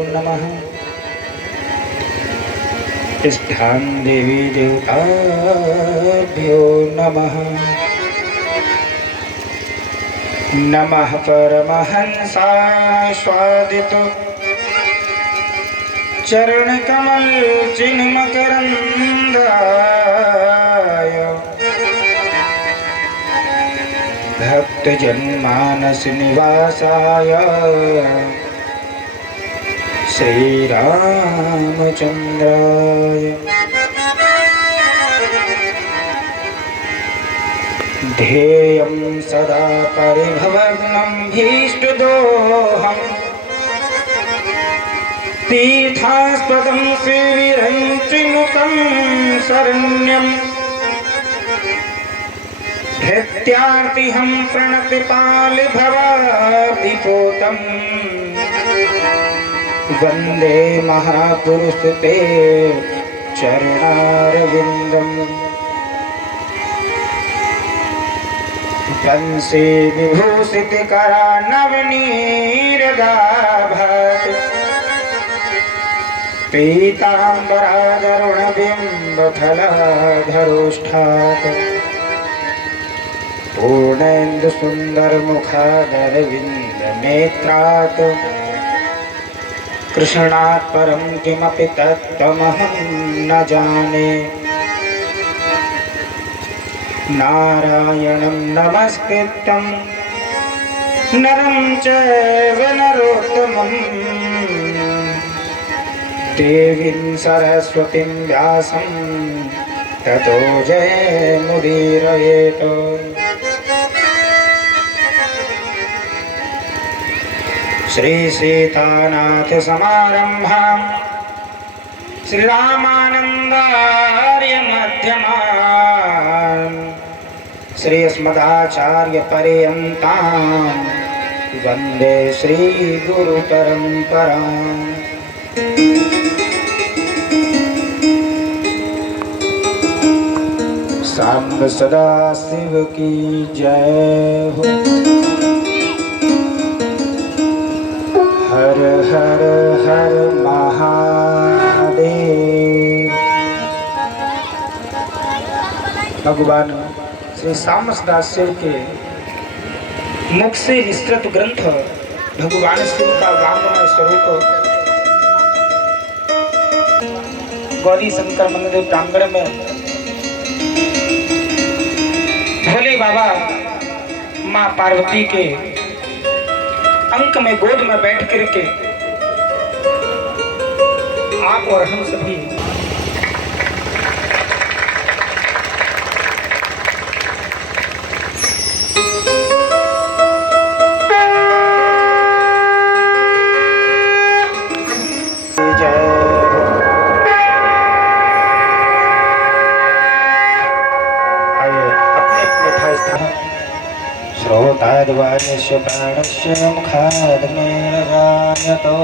नमः। इष्ठां देवी देवताभ्यो नमः। नमः परमहंसास्वादित चरणकमल चिन्मकरन्दाय भक्तजनमानस निवासाय श्री रामचंद्राय ध्येयं सदा परिभवग्नं भीष्टदोहम् तीर्थास्पदं श्रीविरञ्चिनुतं शरण्यम् भृत्यार्तिहं प्रणतिपालिभवादिपोतम् वंदे महापुरुष ते चरणारविंदम। कंसे विभूषित करा नवनीरदाभट पीतांबरादरुण बिंब फलाधरोष्ठात् पूर्णेन्दु सुंदर मुखादरविंद नेत्रात् कृष्णात् परं किमपि तत्त्वमहं न जाने। नारायणं नमस्कृत्यं नरं चैव नरोत्तमं देवीं सरस्वतीं व्यासं ततो जयमुदीरयेत्। श्री सीतानाथ समारंभां श्री रामानंदार्य मध्यमान् श्री अस्मदाचार्य पर्यन्तां वंदे श्री गुरु परंपराम्। सांब सदा शिव की जय हो। हर हर हर महादेव। भगवान श्री श्यामदास शिव के मुख से निस्तृत ग्रंथ भगवान शिव का वांगमय स्वरूप गौरी शंकर मंदिर प्रांगण में भोले बाबा माँ पार्वती के अंक में गोद में बैठ करके आप और हम सभी श्रोताद्वार्यस्य प्राणस्य मुखाद्मेरजायतो।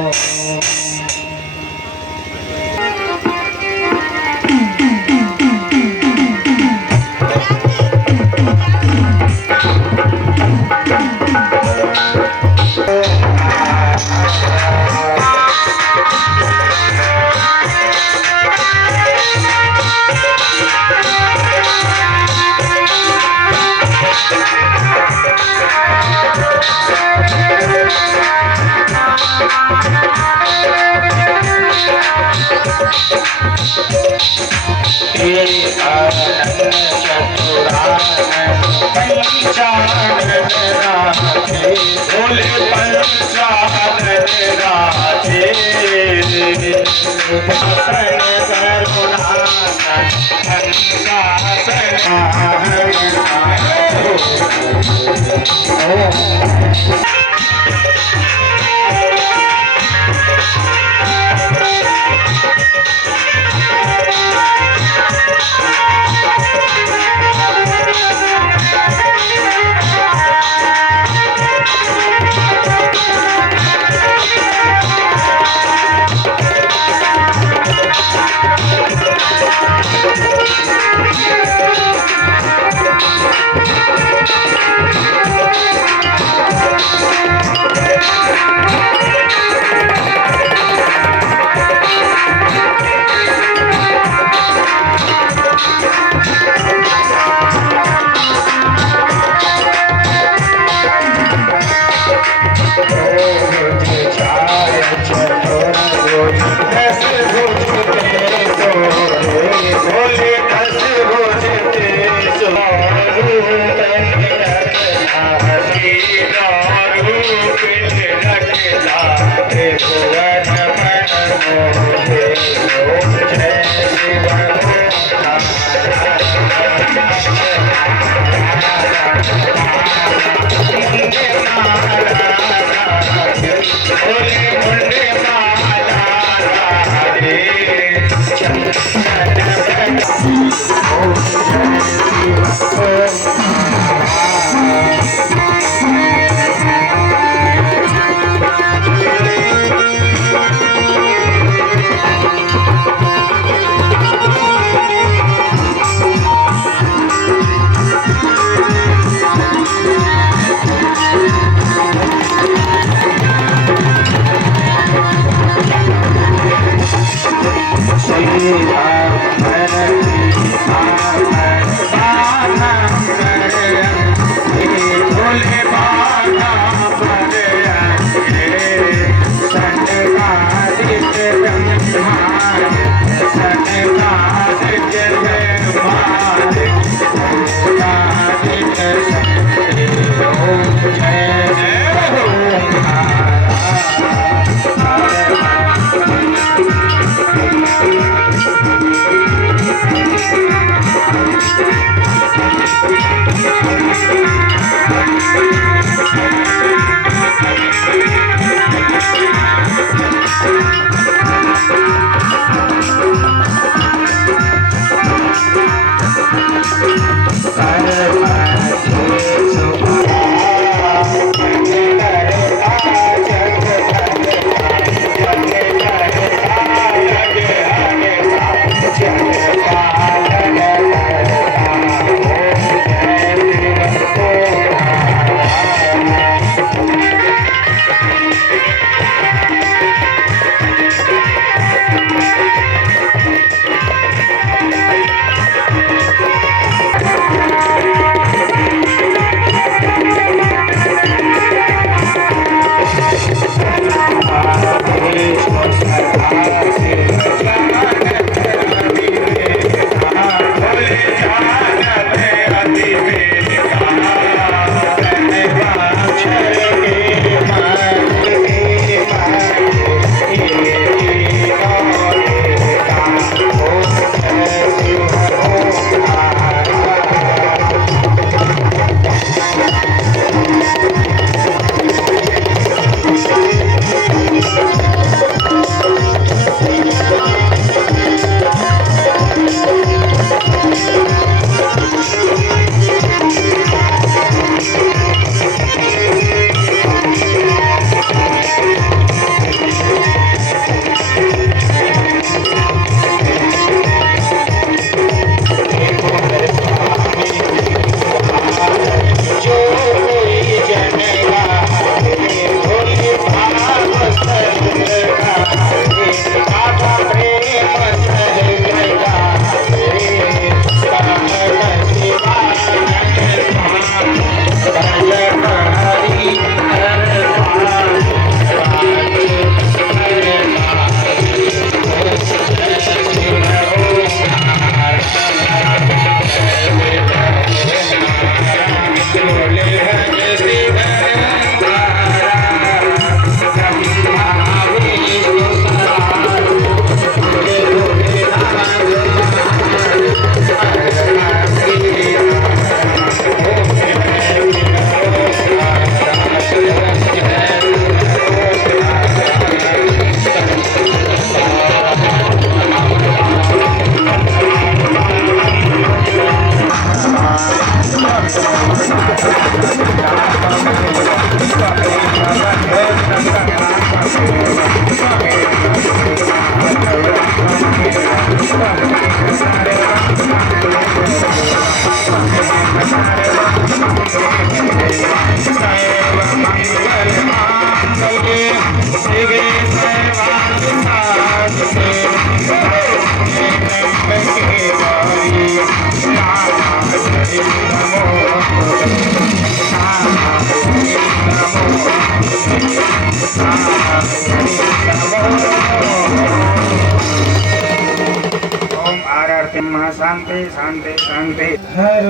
शांति शांति शांति हर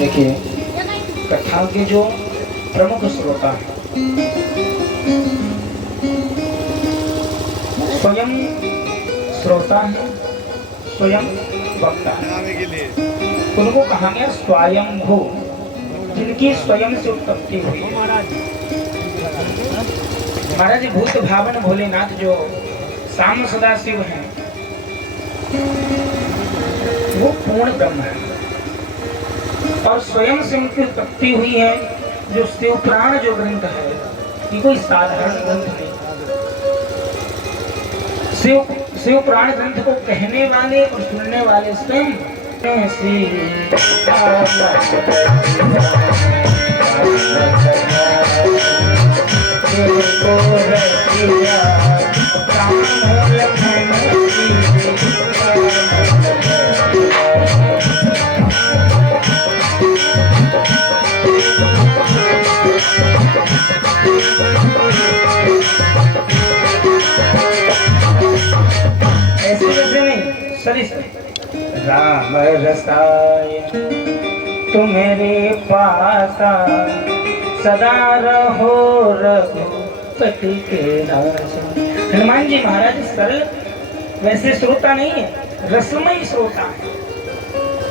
देखिए कथा के जो प्रमुख श्रोता हैं, स्वयं श्रोता है, स्वयं वक्ता है, उनको कहा गया स्वयंभू, जिनकी स्वयं से उत्पत्ति हुई है। महाराज भूत भावन भोलेनाथ जो साम सदा शिव हैं, वो पूर्ण ब्रह्म है और स्वयं से उनकी उत्पत्ति हुई है। जो शिव पुराण जो ग्रंथ है, ये कोई साधारण ग्रंथ नहीं। शिव पुराण ग्रंथ को कहने वाले और सुनने वाले स्वयं राम रसाय तुम्हारे पासा सदा रहो रघुपति के दास। हनुमान जी महाराज सरल वैसे श्रोता नहीं है, रसमय श्रोता है।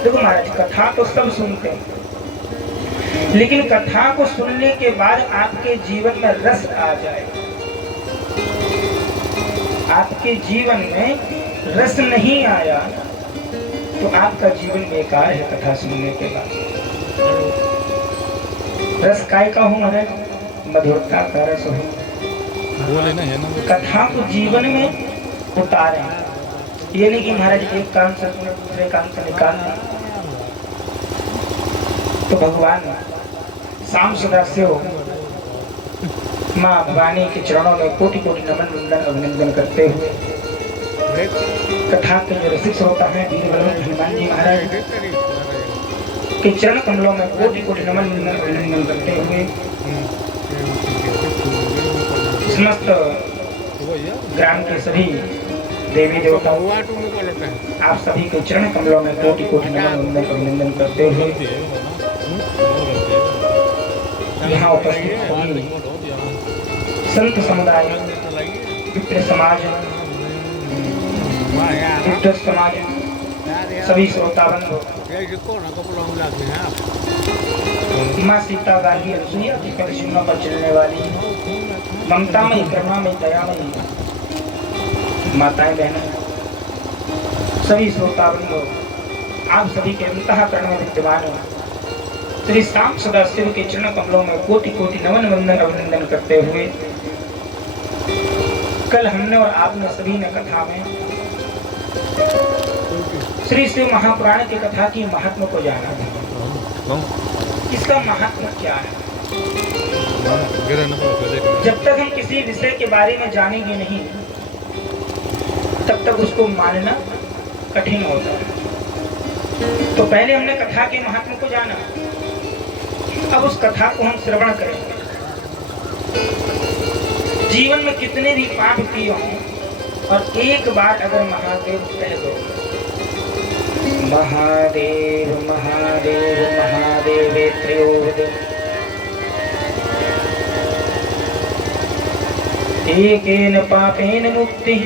देखो महाराज कथा तो सब सुनते हैं, लेकिन कथा को सुनने के बाद आपके जीवन में रस आ जाए, आपके जीवन में रस नहीं आया तो आपका जीवन बेकार है। कथा सुनने के बाद रस काय का हो महाराज, मधुरता का रस हो। कथा को जीवन में उतारें, ये नहीं कि महाराज एक कान से दूसरे कान से निकाल दें। तो भगवान शाम सदा शिव माँ भवानी के चरणों में कोटि कोटि नमन वंदन अभिनंदन करते हुए कथा के जो रसिक श्रोता है वीरवल्लभ हनुमान जी महाराज के चरण कमलों में कोटि कोटि नमन वंदन अभिनंदन करते हुए समस्त ग्राम के सभी देवी देवता आप सभी के चरण कमलों में कोटि कोटि नमन वंदन अभिनंदन करते हुए यहाँ उपस्थित सभी संत समुदाय, मित्र समाज, बुद्ध समाज, सभी श्रोता बंधु, माँ सीता गांधी अनुसुईया जी के चिन्हों पर चलने वाली ममतामयी करुणामयी दयामयी माताएं बहनें, सभी श्रोता बंधु, आप सभी के अंतःकरण में विद्यमान हो श्री शाम सदा शिव के चरण कमलों में कोटि कोटि नमन वंदन अभिनंदन करते हुए कल हमने और आपने सभी ने कथा में श्री शिव महापुराण की कथा की महात्मा को जाना था। इसका महात्मा क्या है? जब तक हम किसी विषय के बारे में जानेंगे नहीं तब तक उसको मानना कठिन होता है। तो पहले हमने कथा के महात्मा को जाना, अब उस कथा को हम श्रवण करेंगे। जीवन में कितने भी पाप किए हों और एक बार अगर महादेव कह दो महादेव महादेव महादेव त्रयोदय, एकेन पापेन मुक्ति,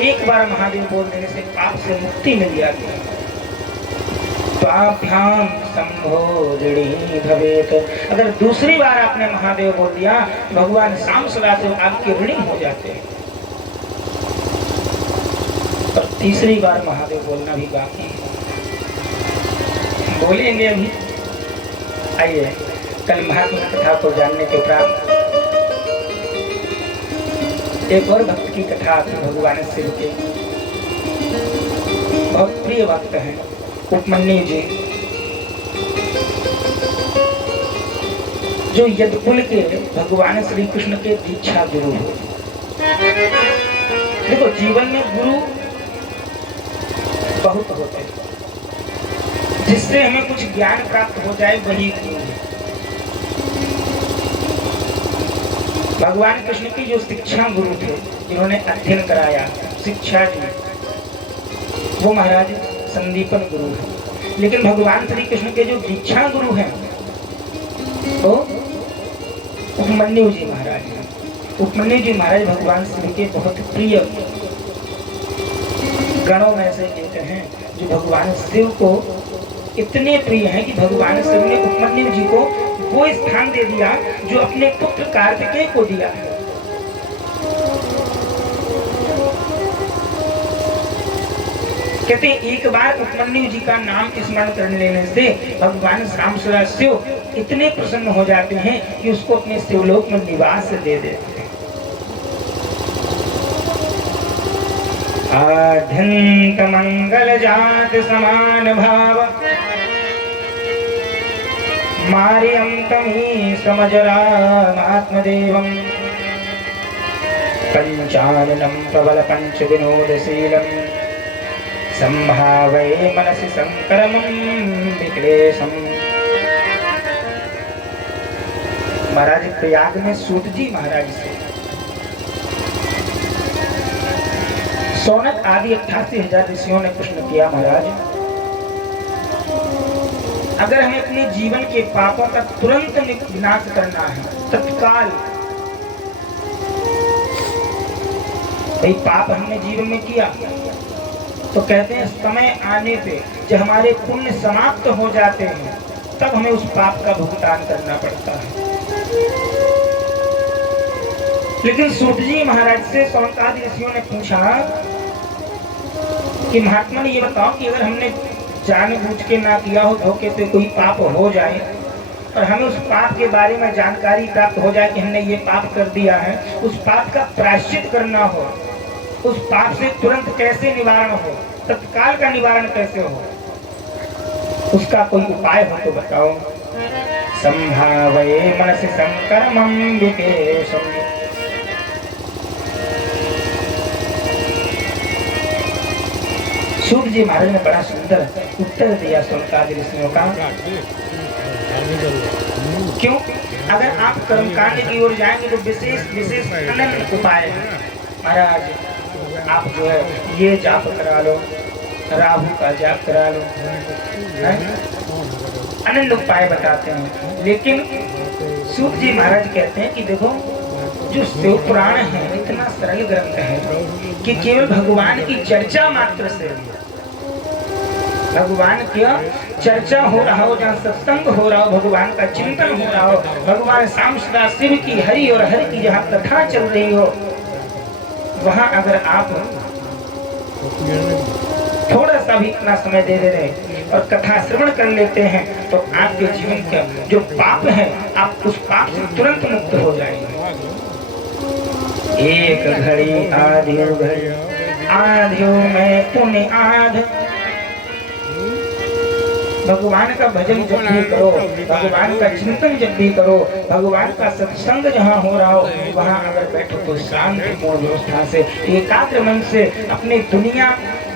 एक बार महादेव बोल देने से पाप से मुक्ति मिल जाती है। पाभ्याम संभोरिणी भवेत, अगर दूसरी बार आपने महादेव बोल दिया भगवान शाम सदा शिव आपके ऋणी हो जाते हैं। और तीसरी बार महादेव बोलना भी बाकी है, बोलेंगे अभी। आइए कल महात्मा कथा को जानने के उपरांत एक और भक्त की कथा भगवान शिव के बहुत प्रिय भक्त हैं उपमन्यु जी, जो यदुकुल के भगवान श्री कृष्ण के दीक्षा गुरु हो। देखो जीवन में गुरु बहुत होते हैं, जिससे हमें कुछ ज्ञान प्राप्त हो जाए वही गुरु है। भगवान कृष्ण की जो शिक्षा गुरु थे जिन्होंने अध्ययन कराया शिक्षा दी, वो महाराज संदीपन गुरु है। लेकिन भगवान श्री कृष्ण के जो दीक्षा गुरु हैं तो उपमन्यु जी महाराज हैं। उपमन्यु जी महाराज भगवान श्री के बहुत प्रिय गणों में से एक हैं, जो भगवान शिव को इतने प्रिय हैं कि भगवान शिव ने उपमन्यु जी को वो स्थान दे दिया जो अपने पुत्र कार्तिकेय को दिया है। कहते एक बार उपमन्यु जी का नाम स्मरण कर लेने से भगवान श्याम सुंदर शिव इतने प्रसन्न हो जाते हैं कि उसको अपने शिवलोक में निवास दे देते हैं। आद्यंत मंगल जात समान भाव मार्यम तमी समजरामात्मदेवम पंचाननम प्रबल पंच विनोदशीलम संभावये मनसि संकरमं विक्लेशम। महाराज प्रयाग में सूत जी महाराज से सौनक आदि 88,000 ऋषियों ने प्रश्न किया, महाराज अगर हमें अपने जीवन के पापों का तुरंत विनाश करना है, तत्काल, भाई पाप हमने जीवन में किया तो कहते हैं समय आने पे जब हमारे पुण्य समाप्त हो जाते हैं तब हमें उस पाप का भुगतान करना पड़ता है। लेकिन सूत जी महाराज से सौनकादि ऋषियों ने पूछा कि महात्मा ने ये बताओ कि अगर हमने जानबूझ के ना किया हो, धोखे से कोई पाप हो जाए और हमें उस पाप के बारे में जानकारी प्राप्त हो जाए कि हमने ये पाप कर दिया है, उस पाप का प्रायश्चित करना हो, उस पाप से तुरंत कैसे निवारण हो, तत्काल का निवारण कैसे हो, उसका कोई उपाय हो तो बताओ। संभावये मनसि संकरमं विकेशम। सूत जी महाराज ने बड़ा सुंदर उत्तर दिया सौनकादि ऋषियों का। क्यों? अगर आप कर्मकांड की ओर जाएंगे तो विशेष अनंत उपाय है। महाराज आप जो है ये जाप करा लो, राहु का जाप करा लो, अनंत उपाय बताते हैं। लेकिन सूत जी महाराज कहते हैं कि देखो जो शिव पुराण है इतना सरल ग्रंथ है कि केवल भगवान की चर्चा मात्र से, भगवान की चर्चा हो रहा हो, जहाँ सत्संग हो रहा हो, भगवान का चिंतन हो रहा हो, भगवान श्याम सुंदर शिव की हरि और हरि की जहाँ कथा चल रही हो, वहाँ अगर आप थोड़ा सा भी इतना समय दे रहे और कथा श्रवण कर लेते हैं तो आपके जीवन का जो पाप है आप उस पाप से तुरंत मुक्त हो जाएंगे। एक घड़ी आधियो घड़ी आधियो में पुण्य आध। भगवान का भजन जब भी करो, भगवान का चिंतन जब भी करो, भगवान का सत्संग जहाँ हो रहा हो वहाँ अगर बैठो तो शांतिपूर्ण व्यवस्था से एकाग्र मन से अपने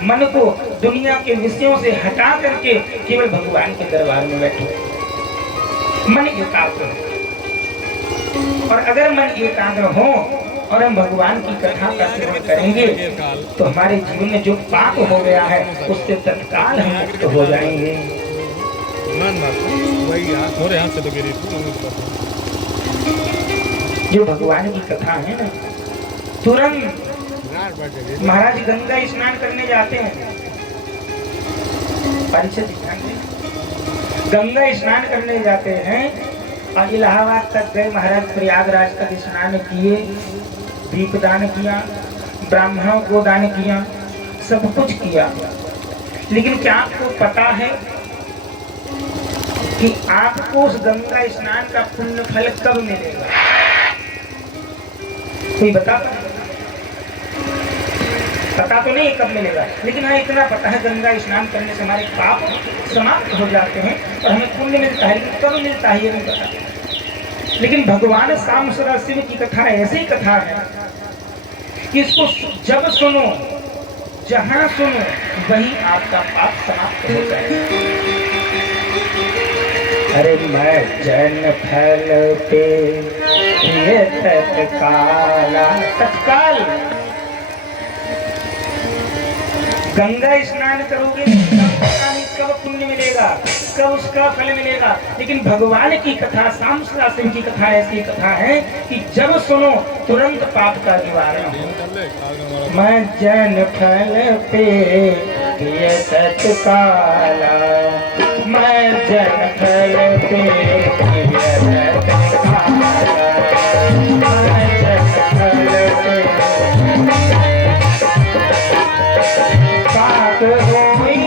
मन को दुनिया के विषयों से हटा करके केवल भगवान के दरबार में बैठो, मन एकाग्र। और अगर मन एकाग्र हो और हम भगवान की कथा का सेवन करेंगे तो हमारे जीवन में जो पाप हो गया है उससे तत्काल हम मुक्त हो जाएंगे। जो भगवान की कथा है ना, तुरंत महाराज गंगा स्नान करने जाते हैं, गंगा स्नान करने जाते हैं और इलाहाबाद तक गए महाराज, प्रयागराज तक स्नान किए, दीपदान किया, ब्राह्मणों को दान किया, सब कुछ किया। लेकिन क्या आपको पता है कि आपको उस गंगा स्नान का पुण्य फल कब मिलेगा? कोई बता? पता तो नहीं कब मिलेगा, लेकिन हाँ इतना पता है गंगा स्नान करने से हमारे पाप समाप्त हो जाते हैं और हमें पुण्य मिलता है। लेकिन कब मिलता है ये नहीं पता। लेकिन भगवान श्याम सुंदर शिव की कथा ऐसी कथा है कि इसको जब सुनो, जहां सुनो वहीं आपका पाप समाप्त हो जाएगा। अरे मैं जन फल पे ये तत्काल गंगा स्नान करोगे कब पुण्य मिलेगा। उसका उसका फल मिलेगा। लेकिन भगवान की कथा, शाम सदा शिव की कथा ऐसी कथा है कि जब सुनो तुरंत पाप का निवारण हो। मैं जन फल पे किए तत्काला, मैं जन फल पे किए तत्काला, मैं जन फल पे पाप होई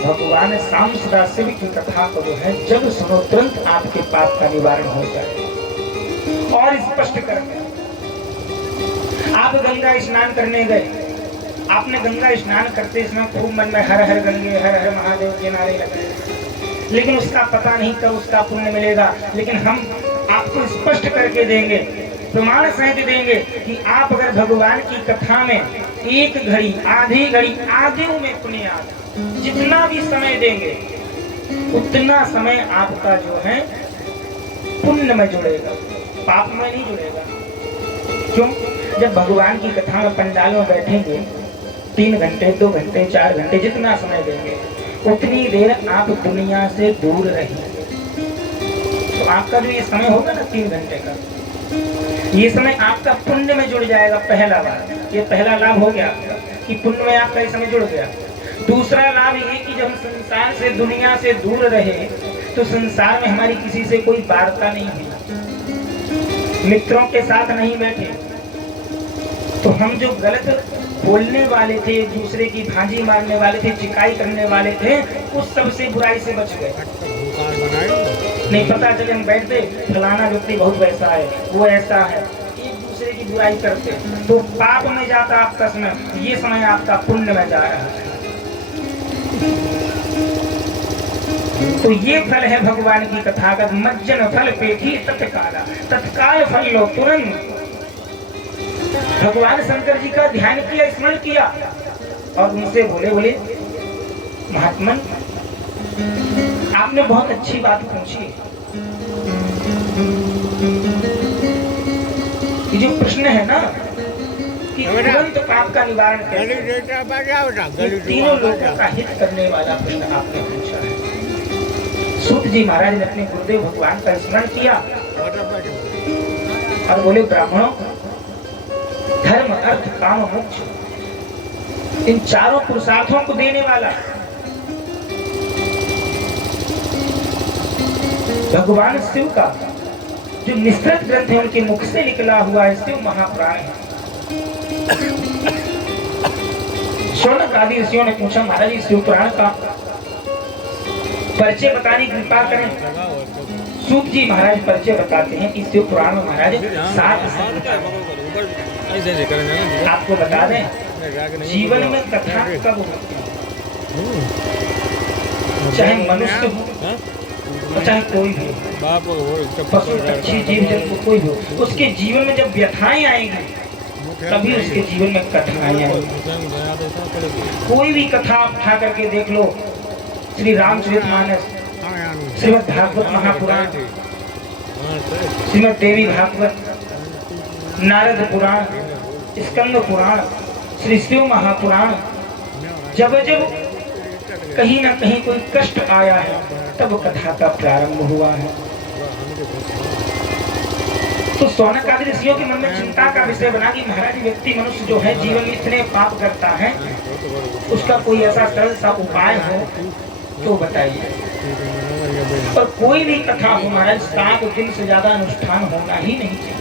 भगवान शाम सदा शिव की कथा को जो है जब सुनो तुरंत आपके पाप का निवारण हो जाए। और स्पष्ट करके आप गंगा स्नान करने गए, आपने गंगा स्नान करते समय खूब मन में हर हर गंगे हर हर महादेव के नारे लगे, लेकिन उसका पता नहीं कब उसका पुण्य मिलेगा। लेकिन हम आपको स्पष्ट करके देंगे, प्रमाण सहित देंगे कि आप अगर भगवान की कथा में एक घड़ी आधी घड़ी आधे में पुण्य जितना भी समय देंगे उतना समय आपका जो है पुण्य में जुड़ेगा, पाप में नहीं जुड़ेगा। क्यों? जब भगवान की कथा में पंडालों में बैठेंगे 3 घंटे 2 घंटे 4 घंटे जितना समय देंगे उतनी देर आप दुनिया से दूर रहेंगे। तो आपका जो ये समय होगा ना 3 घंटे का, ये समय आपका पुण्य में जुड़ जाएगा। पहला बार ये पहला लाभ हो गया कि पुण्य में आपका ये समय जुड़ गया। दूसरा लाभ ये कि जब हम संसार से दुनिया से दूर रहे तो संसार में हमारी किसी से कोई वार्ता नहीं हुई, मित्रों के साथ नहीं बैठे, तो हम जो गलत बोलने वाले थे, एक दूसरे की भांजी मारने वाले थे, चिकाई करने वाले थे, उस सब से बुराई से बच गए। नहीं पता चले हम बैठते फलाना व्यक्ति बहुत वैसा है, वो ऐसा है, एक दूसरे की बुराई करते तो पाप में जाता आपका समय, ये समय आपका पुण्य में जा रहा है। तो ये फल है भगवान की कथा का। मज्जन फल पेठी तत्काला, तत्काल फल लो तुरंत। भगवान शंकर जी का ध्यान किया, स्मरण किया और उनसे बोले महात्मन आपने बहुत अच्छी बात पूछी। ये जो प्रश्न है ना कि तुरंत पाप का निवारण कैसे, तीनों लोगों का हित करने वाला प्रश्न आपने पूछा है। सूत जी महाराज ने अपने गुरुदेव भगवान का स्मरण किया और बोले ब्राह्मणों, धर्म अर्थ काम मोक्ष, इन चारों पुरुषार्थों को देने वाला भगवान शिव का जो निस्तृत ग्रंथ है उनके मुख से निकला हुआ है शिव महापुराण है। शौनक आदि ऋषियों ने पूछा महाराज जी शिव पुराण का परिचय बताने की कृपा करें। सूत जी महाराज परिचय बताते हैं कि शिव पुराण में महाराज 7 आपको बता दें जीवन में कथा कब होती है, चाहे मनुष्य हो चाहे कोई भी पशु पक्षी जीव जंतु कोई हो, उसके जीवन में जब व्यथाएं आएंगी तभी उसके जीवन में कठिनाई आएगी। कोई भी कथा उठा करके देख लो, श्री रामचरितमानस, श्रीमद् भागवत महापुराण, श्रीमद् देवी भागवत, नारद पुराण, स्कंद पुराण, श्री शिव महापुराण, जब जब कहीं ना कहीं कोई कष्ट आया है तब कथा का प्रारंभ हुआ है। तो शौनक आदि ऋषियों के मन में चिंता का विषय बना कि महाराज व्यक्ति मनुष्य जो है जीवन में इतने पाप करता है, उसका कोई ऐसा सरल सा उपाय हो तो बताइए। और कोई भी कथा हो महाराज 7 दिन से ज्यादा अनुष्ठान होना ही नहीं चाहिए।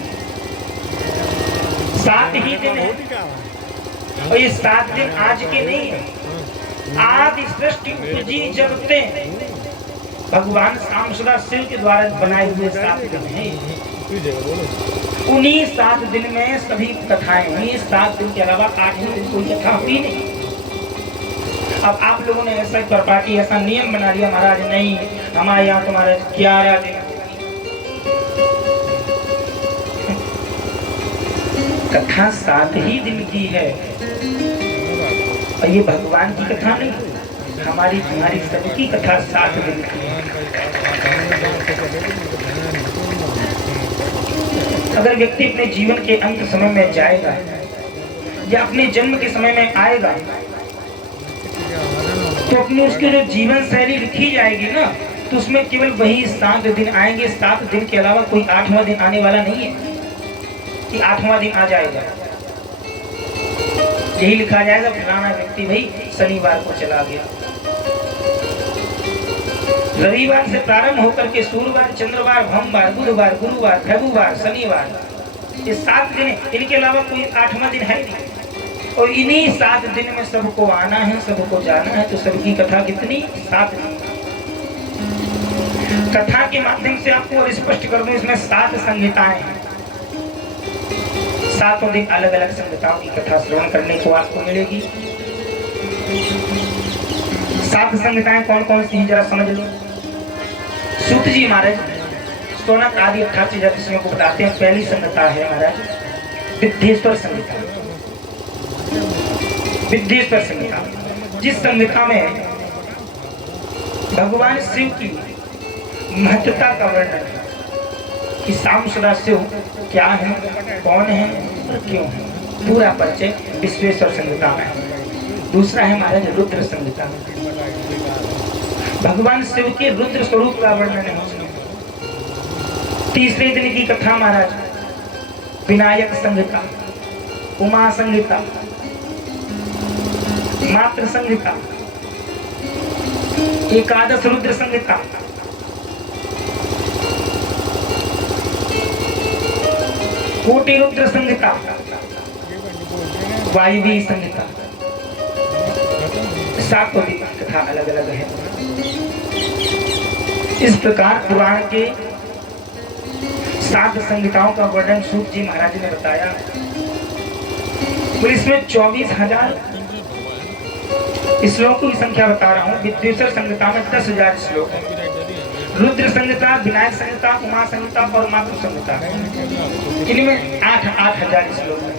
7 ही दिन है और ये 7 दिन आज के नहीं है, आदि सृष्टि उपजी जगते भगवान शाम सदा शिव के द्वारा बनाए हुए 7 दिन हैं। उन्हीं 7 दिन में सभी कथाएं हुई, 7 दिन के अलावा 8वें दिन कोई कथा हुई नहीं। अब आप लोगों ने ऐसा प्रपाटी ऐसा नियम बना लिया महाराज नहीं, हमारे यहाँ तुम्हारे 11 दिन, कथा 7 ही दिन की है और ये भगवान की कथा नहीं, हमारी तुम्हारी सबकी कथा 7 दिन की है। अगर व्यक्ति अपने जीवन के अंत समय में जाएगा या अपने जन्म के समय में आएगा तो अपनी उसकी जो जीवन शैली लिखी जाएगी ना, तो उसमें केवल वही 7 दिन आएंगे। 7 दिन के अलावा कोई 8वां दिन आने वाला नहीं है कि 8वां दिन आ जाएगा। यही लिखा जाएगा फलाना व्यक्ति भाई शनिवार को चला गया। रविवार से प्रारंभ होकर के सूर्यवार, चंद्रवार, भमवार, बुधवार, गुरुवार, रविवार, शनिवार, ये 7 दिन, इनके अलावा कोई 8वां दिन है नहीं। और इन्हीं 7 दिन में सबको आना है, सबको जाना है। तो सबकी कथा कितनी? 7 दिन। कथा के माध्यम से आपको और स्पष्ट कर दूं, इसमें 7 संहिताएं हैं। 7 दिन अलग अलग संहिताओं की कथा श्रवण करने को आपको मिलेगी। 7 संहिताएं कौन कौन सी हैं जरा समझ लो। सूत जी महाराज सोनक आदि 88 ऋषियों को बताते हैं। पहली संहिता है महाराज विद्येश्वर संहिता। विद्येश्वर संहिता, जिस संहिता में भगवान शिव की महत्ता का वर्णन है कि शाम सदा शिव क्या है, कौन है और क्यों है, पूरा परिचय विश्वेश्वर संहिता में है। दूसरा है महाराज रुद्र संहिता, भगवान शिव के रुद्र स्वरूप का वर्णन है उसमें। तीसरे दिन की कथा महाराज विनायक संहिता, उमा संहिता, मात्र संहिता, एकादश रुद्र संहिता, कोटि रुद्र संहिता, वायवी संहिता। 7 कथा अलग अलग है। इस प्रकार पुराण के 7 संहिताओं का वर्णन सूत जी महाराज ने बताया। और इसमें 24,000 श्लोकों की संख्या बता रहा हूँ। विद्येश्वर संहिता में 10,000 श्लोक है। रुद्र संहिता, विनायक संहिता, उमा संहिता और मातृ संहिता, इनमें 8,000 श्लोक है।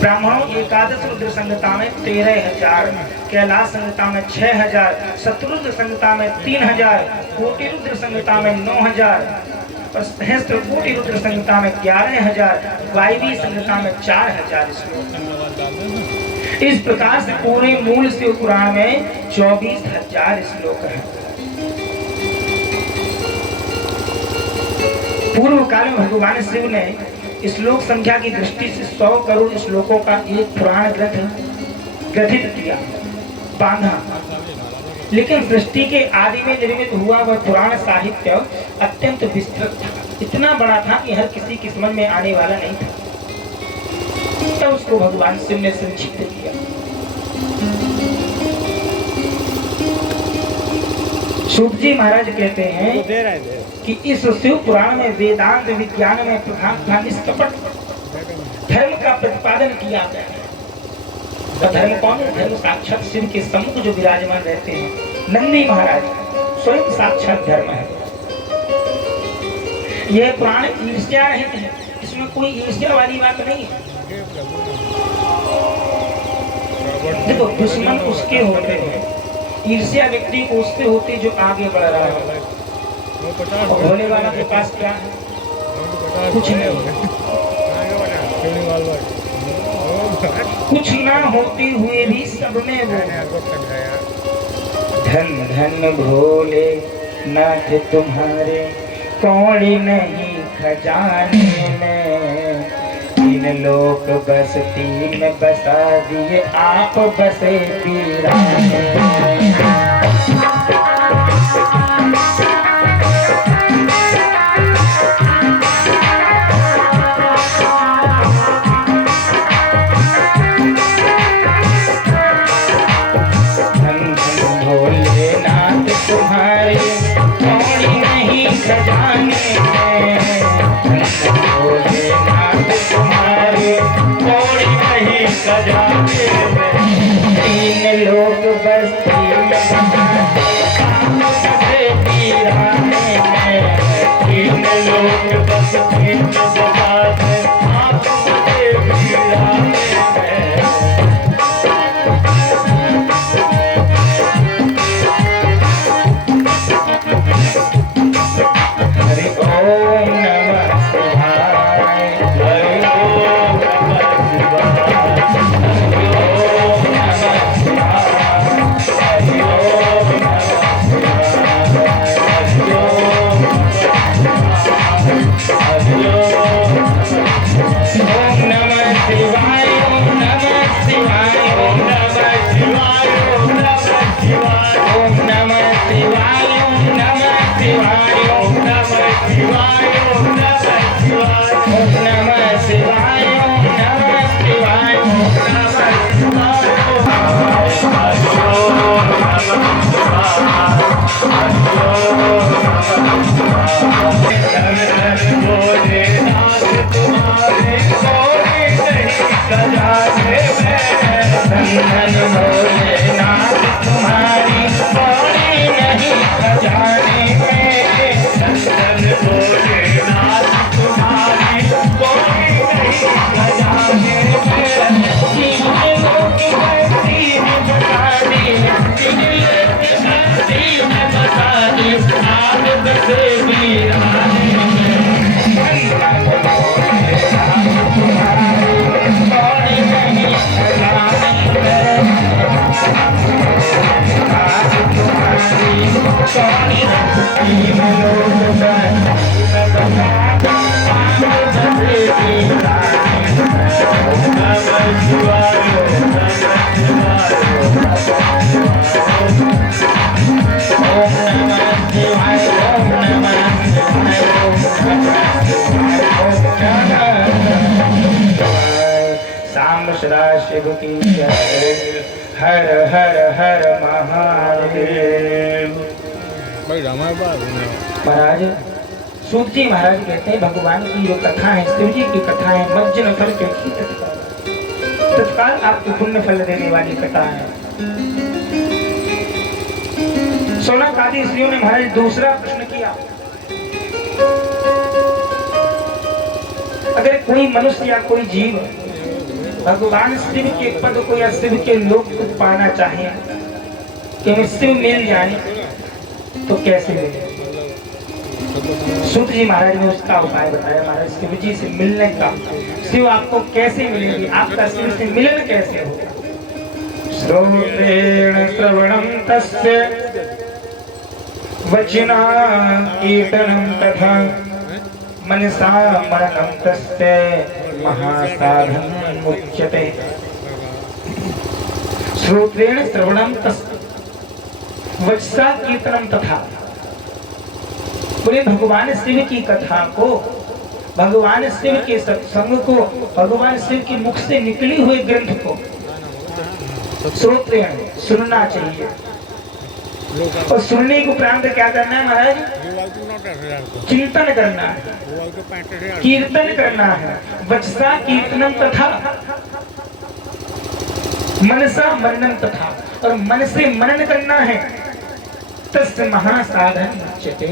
ब्राह्मणों एकादश रुद्र संहिता में 13,000, कैलाश संहिता में 6,000, शत्रुद्र संहिता में 3,000, कोटि रुद्र संहिता में 9,000 और सहस्त्र कोटि रुद्र संहिता में 11,000, वायवी संहिता में 4,000 श्लोक। इस प्रकार से पूरे मूल शिव पुराण में 24,000 श्लोक हैं। पूर्व काल में भगवान शिव ने श्लोक संख्या की दृष्टि से 100 करोड़ श्लोकों का एक पुराण ग्रंथ गठित किया, बांधा। लेकिन सृष्टि के आदि में निर्मित हुआ वह पुराण साहित्य अत्यंत विस्तृत था, इतना बड़ा था कि हर किसी की समझ में आने वाला नहीं था। तब उसको भगवान शिव ने संक्षिप्त किया। सूत जी महाराज कहते हैं कि इस शिव पुराण में वेदांत विज्ञान में प्रधान निष्कपट धर्म का प्रतिपादन किया गया है। वह धर्म कौन है? धर्म साक्षात शिव के सम्मुख जो विराजमान रहते हैं नंदी महाराज, स्वयं साक्षात धर्म है। यह पुराण ईर्ष्या रहित है, इसमें कोई ईर्ष्या वाली बात नहीं है। देखो दुश्मन उसके होते हैं, ईर्ष्या व्यक्ति को उससे होती जो आगे बढ़ रहा है। और भोले वाला के पास क्या है? कुछ नहीं, कुछ ना होते हुए भी सब में वो। धन धन भोले नाथ तुम्हारे, कौड़ी नहीं खजाने में। 3 लोक बस्ती में बसा दिए आप, बसे पीराने। लोग बस्ती शिव की जय। हर हर हर महादेव। महाराज सूत जी महाराज कहते हैं भगवान की जो कथा है, शिव जी की कथा है, मज्जन फल के तत्काल आपको पुण्य फल देने वाली कथा है। सोनक आदि स्त्रियों ने महाराज दूसरा प्रश्न किया, अगर कोई मनुष्य या कोई जीव भगवान शिव के पद को या शिव के लोक को पाना चाहे कि हमें शिव मिल जाए तो कैसे मिले? सूत जी महाराज ने उसका उपाय बताया। महाराज शिव जी से मिलने का, शिव आपको कैसे मिलेगी, आपका शिव से मिलन कैसे होगा? श्रोत्रेण श्रवणं तस्य वचना कीर्तनं तथा मनसा मननं तस्य महासाधन मुच्यते। श्रोत्रेण श्रवणं तस्य वचसा कीर्तनं तथा। बोले भगवान शिव की कथा को, भगवान शिव के सत्संग को, भगवान शिव के मुख से निकली हुई ग्रंथ को श्रोत्रेण सुनना चाहिए। और सुनने को उपरांत क्या करना है महाराज? चिंतन करना है, कीर्तन करना है। वचसा कीर्तनम तथा मनसा मननम तथा, और मन से मनन करना है। तस्य महासाधन मुच्यते,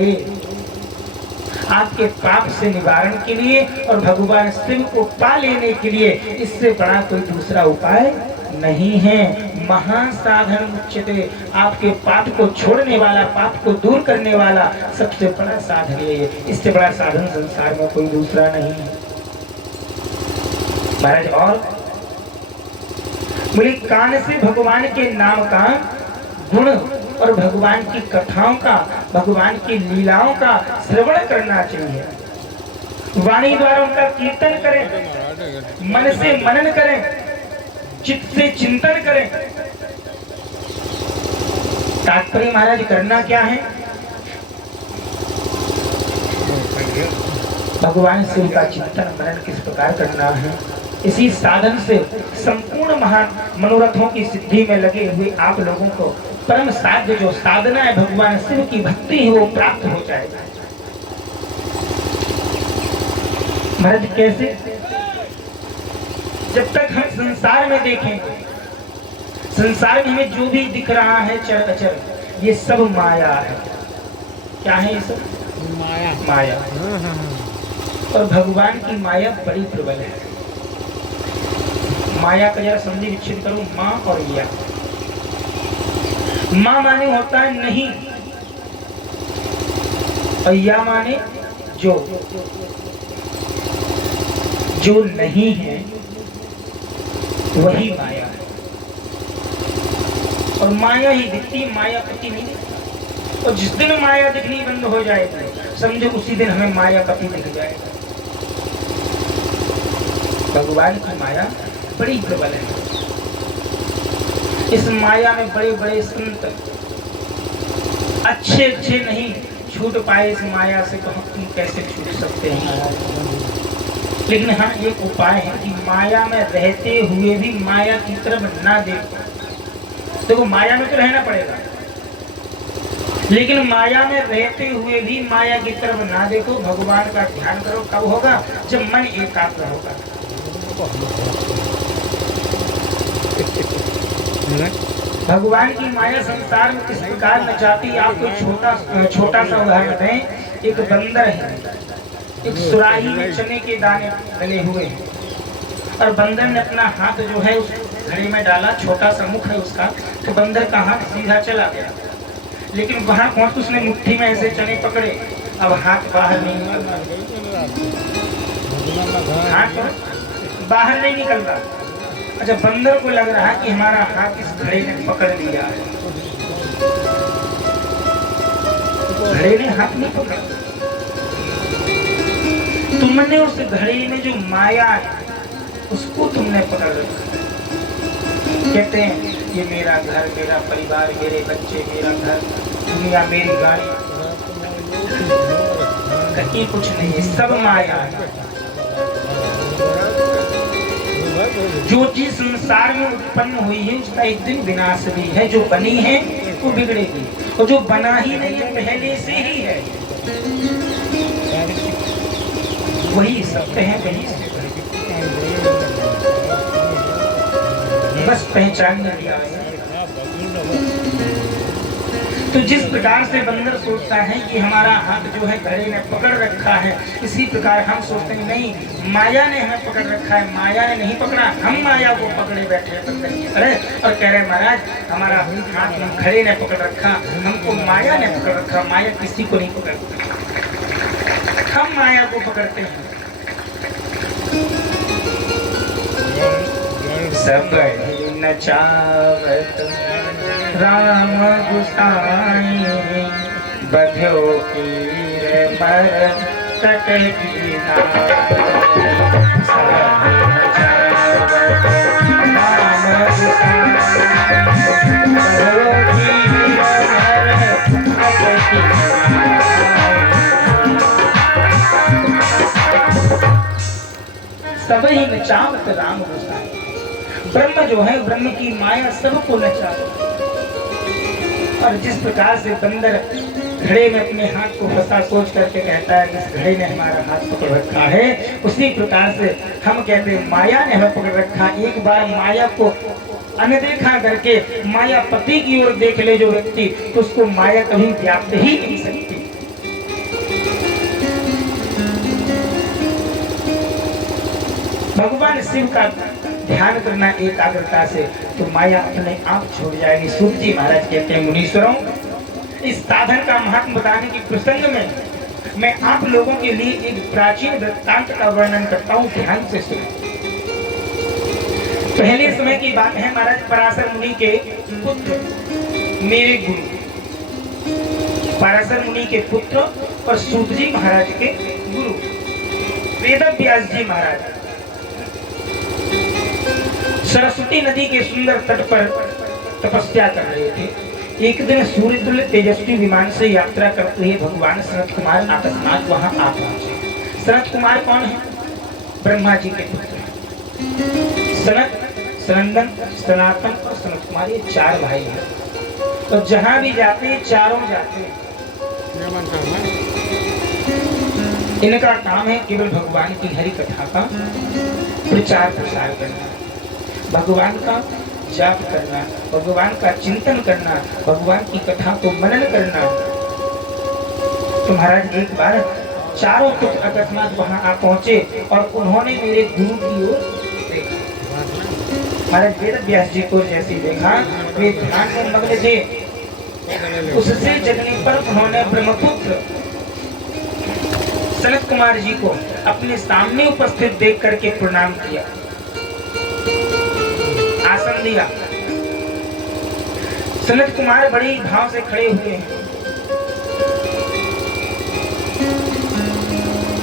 आपके पाप से निवारण के लिए और भगवान शिव को पा लेने के लिए इससे बड़ा कोई दूसरा उपाय नहीं है। महासाधन मुच्यते, आपके पाप को छोड़ने वाला, पाप को दूर करने वाला सबसे बड़ा साधन ये है। इससे बड़ा साधन संसार में कोई दूसरा नहीं है महाराज। और बोले कान से भगवान के नाम का गुण और भगवान की कथाओं का, भगवान की लीलाओं का श्रवण करना चाहिए। वाणी द्वारा उनका कीर्तन करें, मन से मनन करें, चित्त से चिंतन करें। तात्पर्य महाराज करना क्या है? भगवान शिव का चिंतन मनन किस प्रकार करना है, इसी साधन से संपूर्ण महान मनोरथों की सिद्धि में लगे हुए आप लोगों को परम साध्य जो साधना है भगवान शिव की भक्ति है वो प्राप्त हो जाएगा। महाराज कैसे? जब तक हम संसार में देखेंगे, संसार में हमें जो भी दिख रहा है चर अचर, ये सब माया है। क्या है ये सब? माया। माया। और भगवान की माया बड़ी प्रबल है। माया का जरा समझी विच्छेद करो, माँ और या। माँ माने होता है नहीं, और या माने जो नहीं है वही माया है। और माया ही दिखती, माया पति नहीं। और जिस दिन माया दिखनी बंद हो जाएगी समझो उसी दिन हमें माया पति दिख जाएगा। भगवान की माया बड़ी प्रबल है। इस माया में बड़े बड़े संत अच्छे नहीं छूट पाए इस माया से, तो हम कैसे छूट सकते हैं? लेकिन हाँ एक उपाय है कि माया में रहते हुए भी माया की तरफ ना देखो। देखो माया में तो रहना पड़ेगा, लेकिन माया में रहते हुए भी माया की तरफ ना देखो। भगवान का ध्यान करो। कब होगा? जब मन एकाग्र होगा। भगवान की माया संसार में किस प्रकार न जाती, आपको छोटा सा उदाहरण दें। एक बंदर है, एक सुराही में चने के दाने डले हुए हैं, और बंदर ने अपना हाथ जो है उस घड़े में डाला, छोटा सा मुख है उसका, तो बंदर का हाथ सीधा चला गया। लेकिन वहां पहुंच उसने मुट्ठी में ऐसे चने पकड़े, अब हाथ बाहर नहीं निकल रहा, हाथ बाहर नहीं निकल रहा। अच्छा, बंदर को लग रहा कि हमारा हाथ इस घड़े ने पकड़ लिया है। घड़े ने हाथ नहीं पकड़ा, तुमने उस घड़े में जो माया है उसको तुमने पकड़ रखा। कहते हैं ये मेरा घर, मेरा परिवार, मेरे बच्चे, मेरा घर, दुनिया, मेरी गाड़ी, कहीं कुछ नहीं है, सब माया है। जो चीज संसार में उत्पन्न हुई है उसका एक दिन विनाश भी है, जो बनी है वो बिगड़ेगी, और जो बना ही नहीं है पहले से ही है, वही सत्य है, वही बस पहचान लिया है। तो जिस प्रकार से बंदर सोचता है कि हमारा हाथ जो है घड़े ने पकड़ रखा है, इसी प्रकार हम सोचते हैं नहीं, माया ने हमें पकड़ रखा है। माया ने नहीं पकड़ा, हम माया को पकड़े बैठे हैं बंदर की तरह, और कह रहे महाराज हमारा हाथ घड़े ने पकड़ रखा, हमको माया ने पकड़ रखा। माया किसी को नहीं पकड़ती, हम माया को पकड़ते हैं। सब नचावत राम गुसाई, बध्यो पीर मर कटकी नाम। सब ही नचावत राम गुसाई। ब्रह्म जो है, ब्रह्म की माया सबको नचा। और जिस प्रकार से बंदर घड़े में अपने हाथ को फंसा सोच करके कहता है जिस घड़े ने हमारा हाथ पकड़ रखा है, उसी प्रकार से हम कहते हैं माया ने हमें पकड़ रखा। एक बार माया को अनदेखा करके माया पति की ओर देख ले जो व्यक्ति, तो उसको माया कभी व्याप्त ही नहीं सकती। भगवान शिव का ध्यान करना एकाग्रता से, तो माया अपने आप छोड़ जाएगी। सूत जी महाराज कहते हैं मुनीश्वरों, इस साधन का महत्व बताने की प्रसंग में मैं आप लोगों के लिए एक प्राचीन वृत्तांत का वर्णन करता हूँ, ध्यान से सुनो। पहले समय की बात है, महाराज पराशर मुनि के पुत्र, मेरे गुरु पराशर मुनि के पुत्र और सूत जी महाराज के गुरु वेदव्यास जी महाराज सरस्वती नदी के सुंदर तट पर तपस्या कर रहे थे। एक दिन सूर्य तुल्य तेजस्वी विमान से यात्रा करते हुए भगवान सनत कुमार अकस्मात वहां आ पहुंचे। सनत कुमार कौन है? ब्रह्मा जी के पुत्र। सनत, सनंदन, सनातन और सनत कुमार, ये चार भाई हैं, और जहां भी जाते हैं चारों जाते हैं। इनका काम है केवल भगवान की हरि कथा का प्रचार प्रसार करना, भगवान का जाप करना, भगवान का चिंतन करना, भगवान की कथा को मनन करना। तो महाराज एक बार चारों पुत्र अकस्मात वहां आ पहुंचे और उन्होंने मेरे गुरु की ओर देखा। महाराज वेदव्यास जी को जैसे देखा, वे ध्यान में मग्न थे। उससे जगने पर उन्होंने ब्रह्मपुत्र सनत कुमार जी को अपने सामने उपस्थित देख करके प्रणाम किया, आसन दिया। सनत कुमार बड़े भाव से खड़े हुए हैं।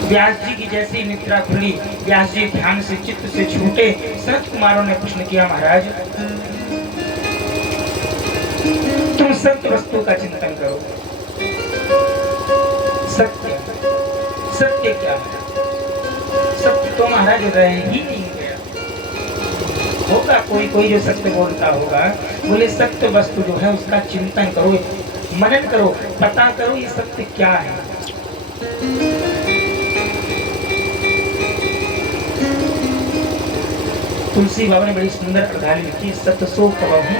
व्यास जी की जैसी निद्रा खुली, व्यास जी ध्यान से चित्त से छूटे। सनत कुमारों ने प्रश्न किया, महाराज तुम सत्य वस्तु का चिंतन करो। सत्य, सत्य क्या है? सत्य तो महाराज रह ही नहीं गया। होगा कोई कोई जो सत्य बोलता होगा, बोले सत्य वस्तु जो है उसका चिंतन करो, मनन करो, पता करो ये सत्य क्या है। तुलसी बाबा ने बड़ी सुंदर अर्धाली लिखी, सत्य सो कबहू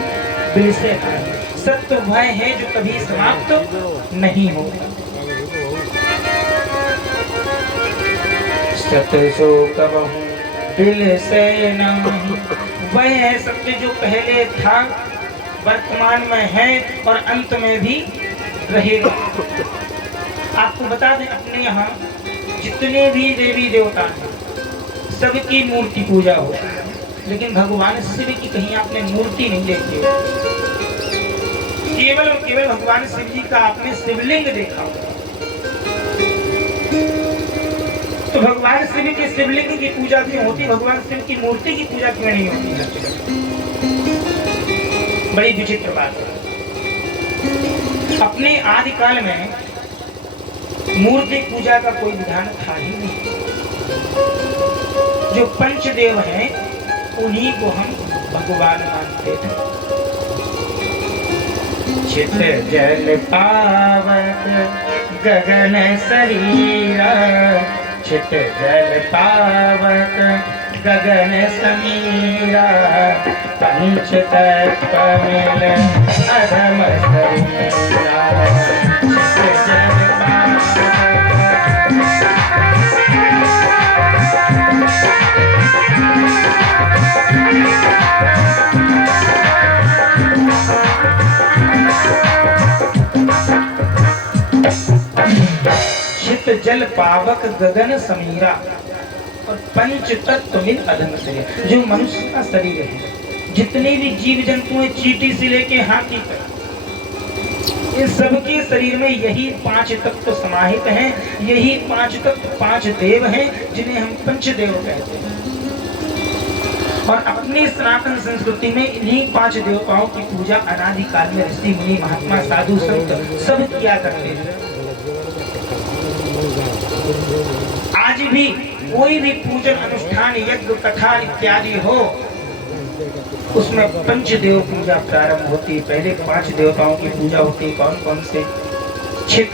बिल से हानि। सत्य वह है जो कभी समाप्त नहीं होगा। सत्य सो कबहू बिल से नहीं, वह है सत्य जो पहले था, वर्तमान में है और अंत में भी रहेगा। आपको बता दें, अपने यहाँ जितने भी देवी देवता हैं सबकी मूर्ति पूजा होती है, लेकिन भगवान शिव की कहीं आपने मूर्ति नहीं देखी। केवल और केवल भगवान शिव जी का आपने शिवलिंग देखा होगा। तो भगवान शिव के शिवलिंग की पूजा क्यों होती, भगवान शिव की मूर्ति की पूजा क्यों नहीं होती? बड़ी विचित्र बात है। अपने आदिकाल में मूर्ति पूजा का कोई विधान था ही नहीं। जो पंचदेव हैं उन्हीं को हम भगवान मानते थे। चित जल पावक गगन शरीरा, चित जल पावक गगन समीरा, पंच तत्व मिल अधम शरीरा, चित जल जल पावक गगन समीरा और पंच तत्व मिल अधम शरीर। जो मनुष्य का शरीर है, जितने भी जीव जंतु हैं, चींटी से लेके हाथी तक, इन सबके शरीर में यही पांच तत्व समाहित हैं। यही पांच तत्व पांच देव हैं, जिन्हें हम पंचदेव कहते हैं। और अपनी सनातन संस्कृति में इन्हीं पांच देवताओं की पूजा अनादिकाल में ऋषि मुनि महात्मा साधु संत सब किया करते हैं। आज भी कोई भी पूजन अनुष्ठान यज्ञ कथा इत्यादि हो, उसमें पंचदेव पूजा प्रारंभ होती है। पहले पांच देवताओं की पूजा होती है। कौन कौन से? छित,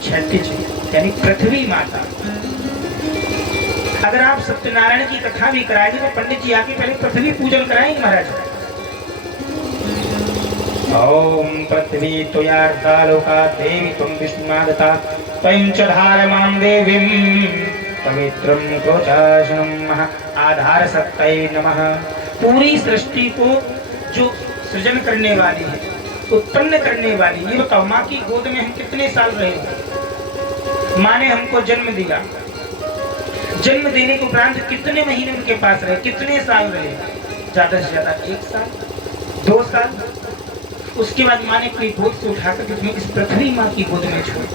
क्षैतिज यानी पृथ्वी माता। अगर आप सत्यनारायण की कथा भी कराएंगे तो पंडित जी आके पहले पृथ्वी पूजन कराएंगे महाराज। ओम पृथ्वी त्वयार्तालोका देवी त्वं विष्णुमागता त्वं च धारमां देवीं पवित्रं गोचाशनम् आधार सत्तै नमः। पूरी सृष्टि को जो सृजन करने वाली है, उत्पन्न करने वाली, ये बताओ माँ की गोद में हम कितने साल रहे? माँ ने हमको जन्म दिया, जन्म देने के उपरांत कितने महीने उनके पास रहे, कितने साल रहे? ज्यादा से ज्यादा 1 साल, 2 साल। उसके बाद माँ ने अपनी गोद से उठाकर इस पृथ्वी माँ की गोद में छोड़।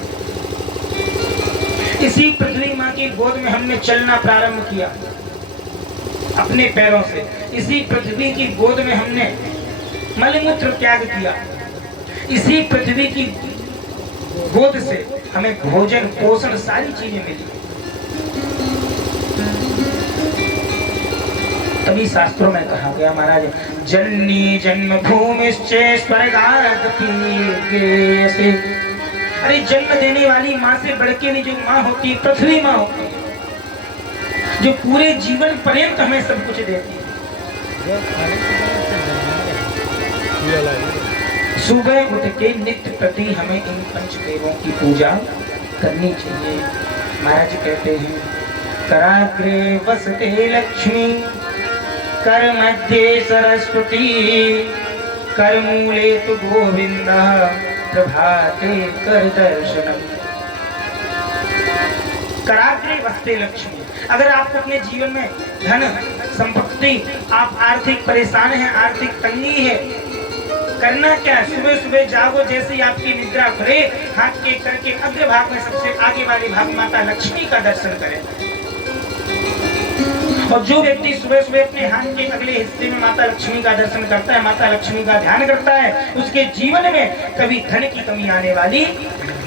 इसी पृथ्वी माँ की गोद में हमने चलना प्रारंभ किया अपने पैरों से। इसी पृथ्वी की गोद में हमने मलमूत्र त्याग किया। इसी पृथ्वी की गोद से हमें भोजन पोषण सारी चीजें मिली। तभी शास्त्रों में कहा गया महाराज, जननी जन्मभूमिश्च स्वर्गादपि। अरे जन्म देने वाली माँ से बढ़ के जो माँ होती है, पृथ्वी माँ होती है, जो पूरे जीवन पर्यंत हमें सब कुछ देती है। सुबह उठ के नित्य प्रति हमें इन पंचदेवों की पूजा करनी चाहिए। महाराज कहते हैं, कराग्रे वसते लक्ष्मी, कर मध्ये सरस्वती, कर मूले तु गोविंदः, प्रभाते कर दर्शनम। कराग्रे वसते लक्ष्मी। अगर आपको अपने जीवन में धन संपत्ति, आप आर्थिक परेशान हैं, आर्थिक तंगी है, करना क्या? सुबह सुबह जागो, जैसे ही आपकी निद्रा खुले, हाथ के करके अग्रभाग में सबसे आगे वाले भाग माता लक्ष्मी का दर्शन करें। और जो व्यक्ति सुबह सुबह अपने हाथ के अगले हिस्से में माता लक्ष्मी का दर्शन करता है, माता लक्ष्मी का ध्यान करता है, उसके जीवन में कभी धन की कमी आने वाली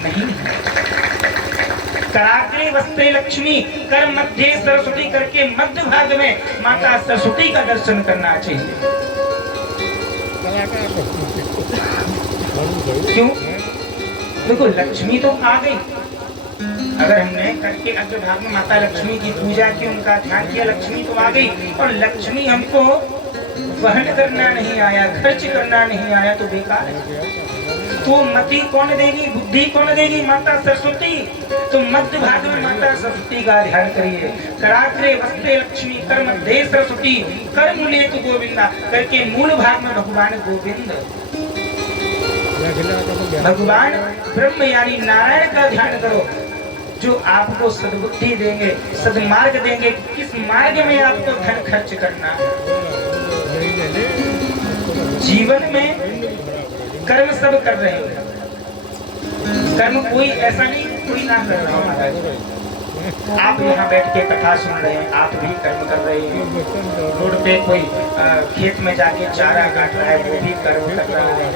नहीं है। कराग्रे वस्ते लक्ष्मी, कर मध्य सरस्वती करके मध्य भाग में माता सरस्वती का दर्शन करना चाहिए। क्यों? देखो लक्ष्मी तो आ गई। अगर हमने करके अग्रभाग में माता लक्ष्मी की पूजा की, उनका ध्यान किया, लक्ष्मी तो आ गई। और लक्ष्मी हमको वहन करना नहीं आया, खर्च करना नहीं आया तो बेकार है। तो मति कौन देगी, बुद्धि कौन देगी? माता सरस्वती। तो मध्य भाग में माता सरस्वती का ध्यान करिए। कराग्रे वस्ते लक्ष्मी, कर मध्ये सरस्वती, कर मूले तु गोविंदा करके मूल भाग में भगवान गोविंद, भगवान ब्रह्म यानी नारायण का ध्यान करो, जो आपको सद्बुद्धि देंगे, सदमार्ग देंगे, किस मार्ग में आपको धन खर्च करना है। जीवन में कर्म सब कर रहे हो, कर्म कोई ऐसा नहीं कोई ना कर रहा है। आप यहाँ बैठ के कथा सुन रहे हैं, आप भी कर्म कर रहे हैं। रोड पे कोई खेत में जाके चारा काट रहा है, वो भी कर्म कर रहा है।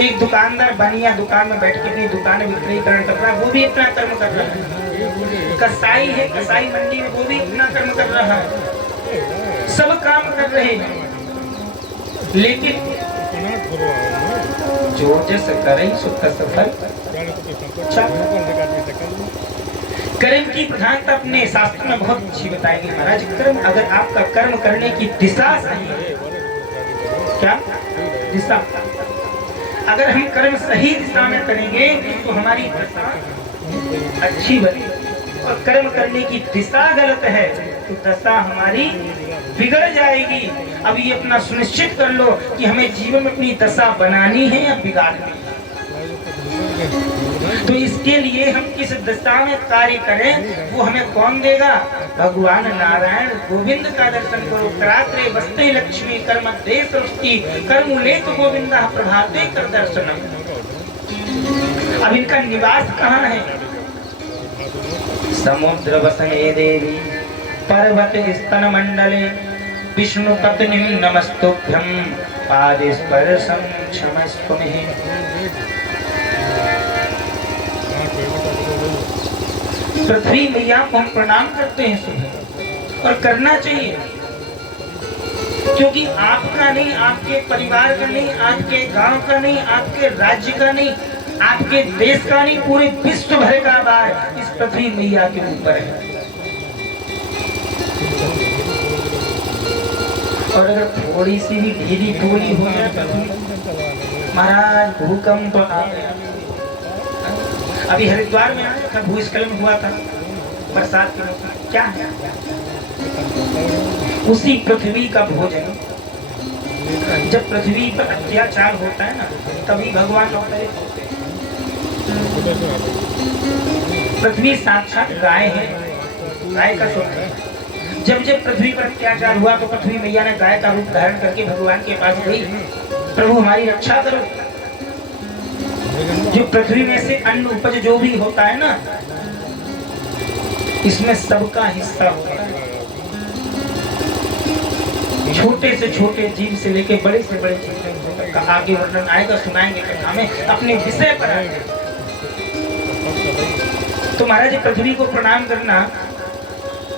एक दुकानदार बनिया दुकान में बैठ के अपनी दुकान बिक्री कर रहा है, वो भी अपना कर्म कर रहा है। कसाई है, कसाई मंडी में, वो भी अपना कर्म कर रहा है। सब काम कर रहे हैं, लेकिन जो जस करे सो सफल। कर्म की प्रधानता अपने शास्त्र में बहुत अच्छी बताई गई महाराज। कर्म, अगर आपका कर्म करने की दिशा सही है, क्या दिशा, अगर हम कर्म सही दिशा में करेंगे तो हमारी दशा अच्छी बनेगी, और कर्म करने की दिशा गलत है तो दशा हमारी बिगड़ जाएगी। अब ये अपना सुनिश्चित कर लो कि हमें जीवन में अपनी दशा बनानी है या बिगाड़नी है। तो इसके लिए हम किस दिशा में कार्य करें वो हमें कौन देगा? भगवान नारायण गोविंद का दर्शन करो। करात्रे वस्ते लक्ष्मी कर्म दे सृष्टि कर्म ले तो गोविंदा प्रभाते कर दर्शनम। अब इनका निवास कहाँ है? समुद्र वसने देवी पर्वत स्तन मंडले विष्णु पत्नी नमस्तुभ्यं पादे स्पर्शं क्षमस्व मे। पृथ्वी मैया को हम प्रणाम करते हैं सुबह, और करना चाहिए, क्योंकि आपका नहीं, आपके परिवार का नहीं, आपके गांव का नहीं, आपके राज्य का नहीं, आपके देश का नहीं, पूरे विश्व भर का भार इस पृथ्वी मैया के ऊपर है। और अगर थोड़ी सी भी ढीली ढोली हो जाए तो महाराज भूकंप आ गया। अभी हरिद्वार में आया था, भूस्खलन हुआ था बरसात के मौसम। क्या है? उसी पृथ्वी का भोजन। जब पृथ्वी पर अत्याचार होता है ना, तभी भगवान अवतरित होते हैं। पृथ्वी साक्षात गाय है, गाय का स्वरूप है। जब जब पृथ्वी पर अत्याचार हुआ तो पृथ्वी मैया ने गाय का रूप धारण करके भगवान के पास गई, प्रभु हमारी रक्षा करो। जो पृथ्वी में से अन्न उपज जो भी होता है ना, इसमें सबका हिस्सा होता है। छोटे से छोटे जीव से लेके बड़े से बड़े जीव का आगे वर्णन आएगा, सुनाएंगे कथा में अपने विषय पर आएंगे। तो महाराज पृथ्वी को प्रणाम करना।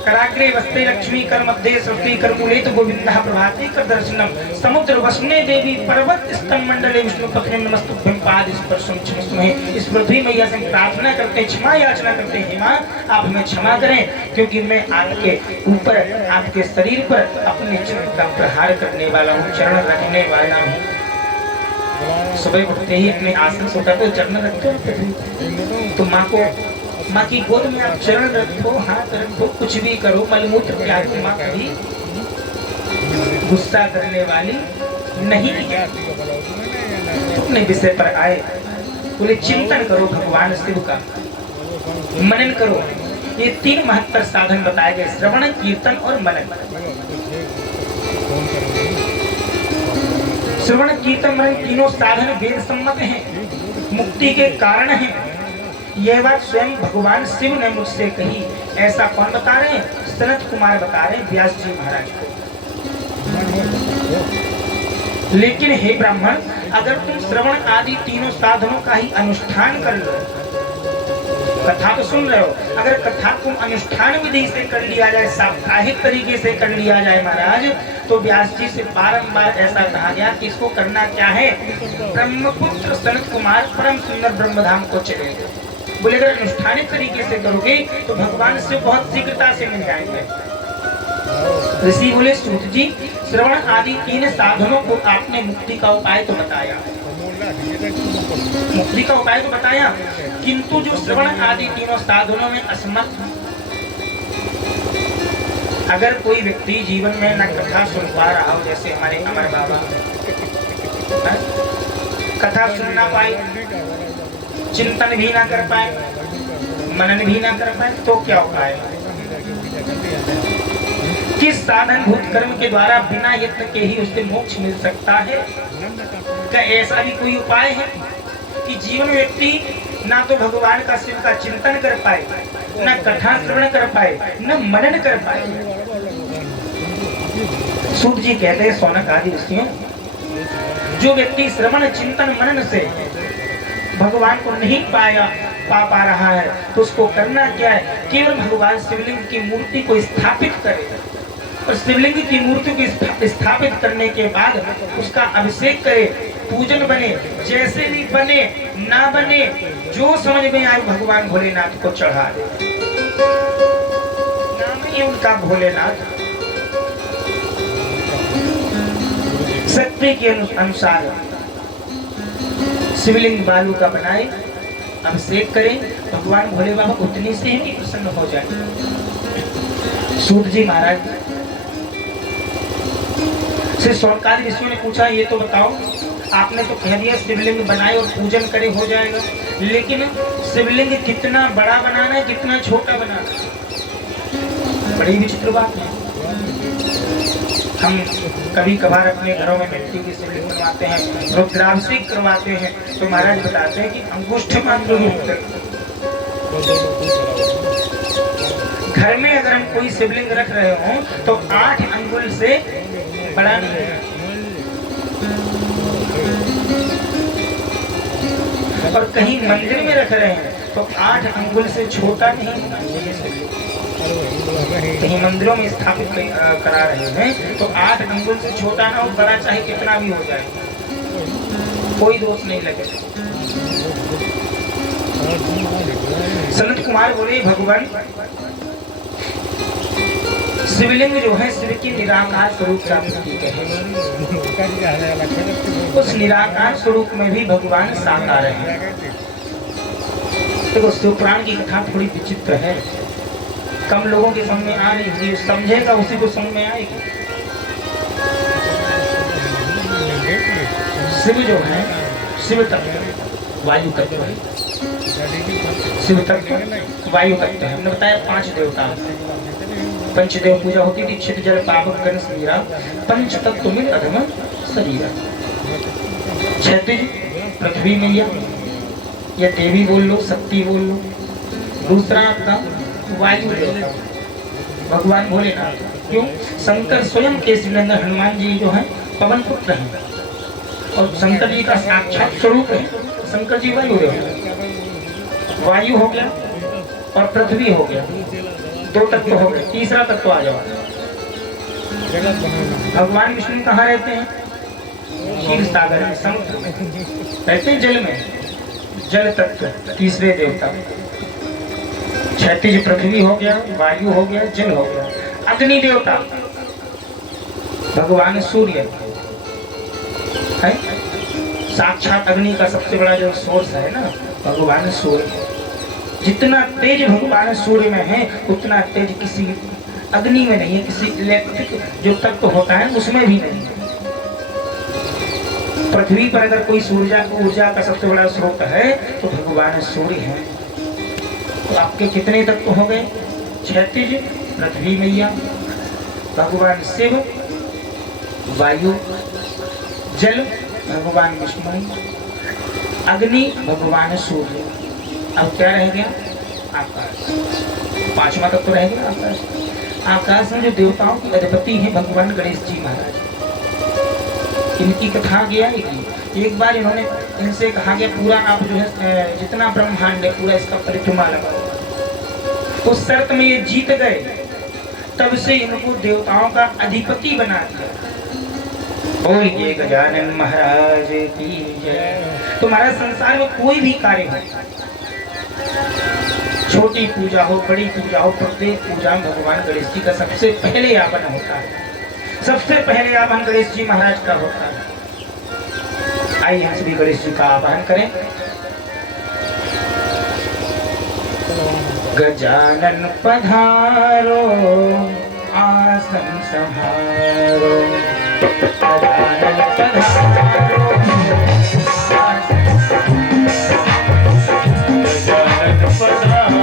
कराग्रे वस्ते लक्ष्मी कर मध्य सृष्टि कर मूले तो गोविंदा प्रभाते कर दर्शनम। समुद्र वसने देवी पर्वत स्तन मंडले विष्णु पत्नी नमस्तुभ्यं पाद स्पर्शं क्षमस्व। इस पृथ्वी मैया से प्रार्थना करते हैं, क्षमा याचना करते हैं, हे मां आप हमें क्षमा करें, क्योंकि मैं आपके ऊपर, आपके शरीर पर अपने चरण का प्रहार करने वाला हूँ, चरण रखने वाला हूँ। सुबह उठते ही अपने आसन से उठा तो चरण रखते हो, तो माँ को, माँ की गोद में आप चरण रखो, हाथ रखो, कुछ भी करो, मलमूत्र त्याग, माँ कभी गुस्सा करने वाली नहीं है। अपने विषय पर आए, बोले चिंतन करो भगवान शिव का, मनन करो। ये तीन महत्तर साधन बताए गए, श्रवण कीर्तन और मनन। श्रवण कीर्तन मनन तीनों साधन वेद सम्मत हैं, मुक्ति के कारण हैं। यह बात स्वयं भगवान शिव ने मुझसे कही। ऐसा कौन बता रहे हैं? सनत कुमार बता रहे हैं व्यास जी महाराज को। लेकिन हे ब्राह्मण, अगर तुम श्रवण आदि तीनों साधनों का ही अनुष्ठान कर लो, कथा तो सुन रहे हो, अगर कथा को अनुष्ठान विधि से कर लिया जाए, साप्ताहिक तरीके से कर लिया जाए महाराज, तो व्यास जी से बारंबार ऐसा कहा गया कि इसको करना क्या है? ब्रह्मपुत्र सनत कुमार परम सुंदर ब्रह्मधाम को चले। बोले अगर अनुष्ठानिक तरीके से करोगे तो भगवान से बहुत शीघ्रता से मिल जाएंगे। ऋषि बोले सूत जी, श्रवण आदि तीन साधनों को आपने मुक्ति का उपाय तो बताया, मुक्ति का उपाय तो बताया, किंतु जो श्रवण आदि तीनों साधनों में असमर्थ, अगर कोई व्यक्ति जीवन में न कथा सुन पा रहा हो, जैसे हमारे अमर बाबा कथा सुन ना पाए, चिंतन भी ना कर पाए, मनन भी ना कर पाए, तो क्या उपाय? किस साधन भूत कर्म के द्वारा बिना यत्न के ही उससे मोक्ष मिल सकता है? क्या ऐसा भी कोई उपाय है कि जीवन व्यक्ति ना तो भगवान का शिव का चिंतन कर पाए, ना कथा श्रवण कर पाए, न मनन कर पाए। सूत जी कहते हैं सौनक आदि ऋषियों, जो व्यक्ति श्रवण चिंतन मनन से भगवान को नहीं पा रहा है तो उसको करना क्या है, केवल भगवान शिवलिंग की मूर्ति को स्थापित करे और शिवलिंग की मूर्ति को स्थापित करने के बाद उसका अभिषेक करे, पूजन बने, जैसे भी बने ना बने, जो समझ में आए भगवान भोलेनाथ को चढ़ा दे। नाम ही उनका भोलेनाथ। शक्ति के अनुसार शिवलिंग बालू का बनाए, अभिषेक करें, भगवान भोले बाबा उतनी से ही प्रसन्न हो जाए। सूत जी महाराज से शौनकादि ऋषियों ने पूछा, ये तो बताओ, आपने तो कह दिया शिवलिंग बनाए और पूजन करे हो जाएगा, लेकिन शिवलिंग कितना बड़ा बनाना है, कितना छोटा बनाना है? बड़ी विचित्र बात है। हम कभी कभार अपने घरों में मिट्टी की शिवलिंग बनवाते हैं, रुद्राभिषेक करवाते हैं, तो महाराज बताते हैं कि अंगुष्ठ मात्र रूप घर में अगर हम कोई शिवलिंग रख रहे हो तो 8 अंगुल से बड़ा नहीं है, और कहीं मंदिर में रख रहे हैं तो 8 अंगुल से छोटा नहीं होना चाहिए। कहीं मंदिरों में स्थापित करा रहे हैं तो 8 अंगुल से छोटा ना हो, बड़ा चाहे कितना भी हो जाए, कोई दोष नहीं लगेगा। सनत कुमार बोले, भगवान शिवलिंग जो है शिव की निराकार स्वरूप का प्रतीक है, उस निराकार स्वरूप में भी भगवान साकार है। देखो शिव पुराण की कथा थोड़ी विचित्र है, कम लोगों के समझ में आ रही है, समझेगा उसी को समझ में आएगी। शिव जो है शिव तत्व वायु तत्व है, शिव तत्व वायु तत्व है। हमने बताया 5 देवता, पंचदेव पूजा होती थी, क्षित जल पावक गण समीरा, पंच तत्व में अधम शरीर। क्षैतिज पृथ्वी मैया या देवी बोल लो, शक्ति बोल लो। दूसरा आपका वायु देवता भगवान भोलेनाथ। क्यों? शंकर स्वयं के शिवनंदन हनुमान जी जो है पवन पुत्र हैं और शंकर जी का साक्षात स्वरूप है। शंकर जी वायु देवता, वायु हो गया और पृथ्वी हो गया, 2 तत्व हो गए। तीसरा तत्व आ जाओ, भगवान विष्णु कहाँ रहते हैं? क्षीर सागर में, समुद्र में रहते हैं, जल में, जल तत्व तीसरे देवता। क्षैतिज पृथ्वी हो गया, वायु हो गया, जल हो गया। अग्नि देवता भगवान सूर्य है, साक्षात अग्नि का सबसे बड़ा जो सोर्स है ना भगवान सूर्य। जितना तेज भगवान सूर्य में है उतना तेज किसी अग्नि में नहीं है, किसी इलेक्ट्रिक जो तत्व होता है उसमें भी नहीं है। पृथ्वी पर अगर कोई ऊर्जा का सबसे बड़ा स्रोत है तो भगवान सूर्य है। तो आपके कितने तत्व हो गए? क्षैतिज पृथ्वी मैया, भगवान शिव, वायु, जल भगवान विष्णु, अग्नि भगवान सूर्य। अब क्या रह गया? आकाश। 5वां तत्व रह गया आकाश। आकाश में जो देवताओं के अधिपति हैं भगवान गणेश जी महाराज, इनकी कथा गया एक बार इन्होंने इनसे कहा गया पूरा आप जो है जितना ब्रह्मांड है पूरा इसका परिक्रमा लगाओ। उस शर्त में ये जीत गए, तब से इनको देवताओं का अधिपति बना दिया। बोलिए गजानन महाराज की जय। तुम्हारा संसार में कोई भी कार्य हो, छोटी पूजा हो बड़ी पूजा हो, प्रत्येक पूजा में भगवान गणेश जी का सबसे पहले यापन होता है। सबसे पहले यापन गणेश जी महाराज का होता है। आइए हम सभी गणेश जी का आवाहन करें। गजानन पधारो आसन संहारो, गजानन पधारो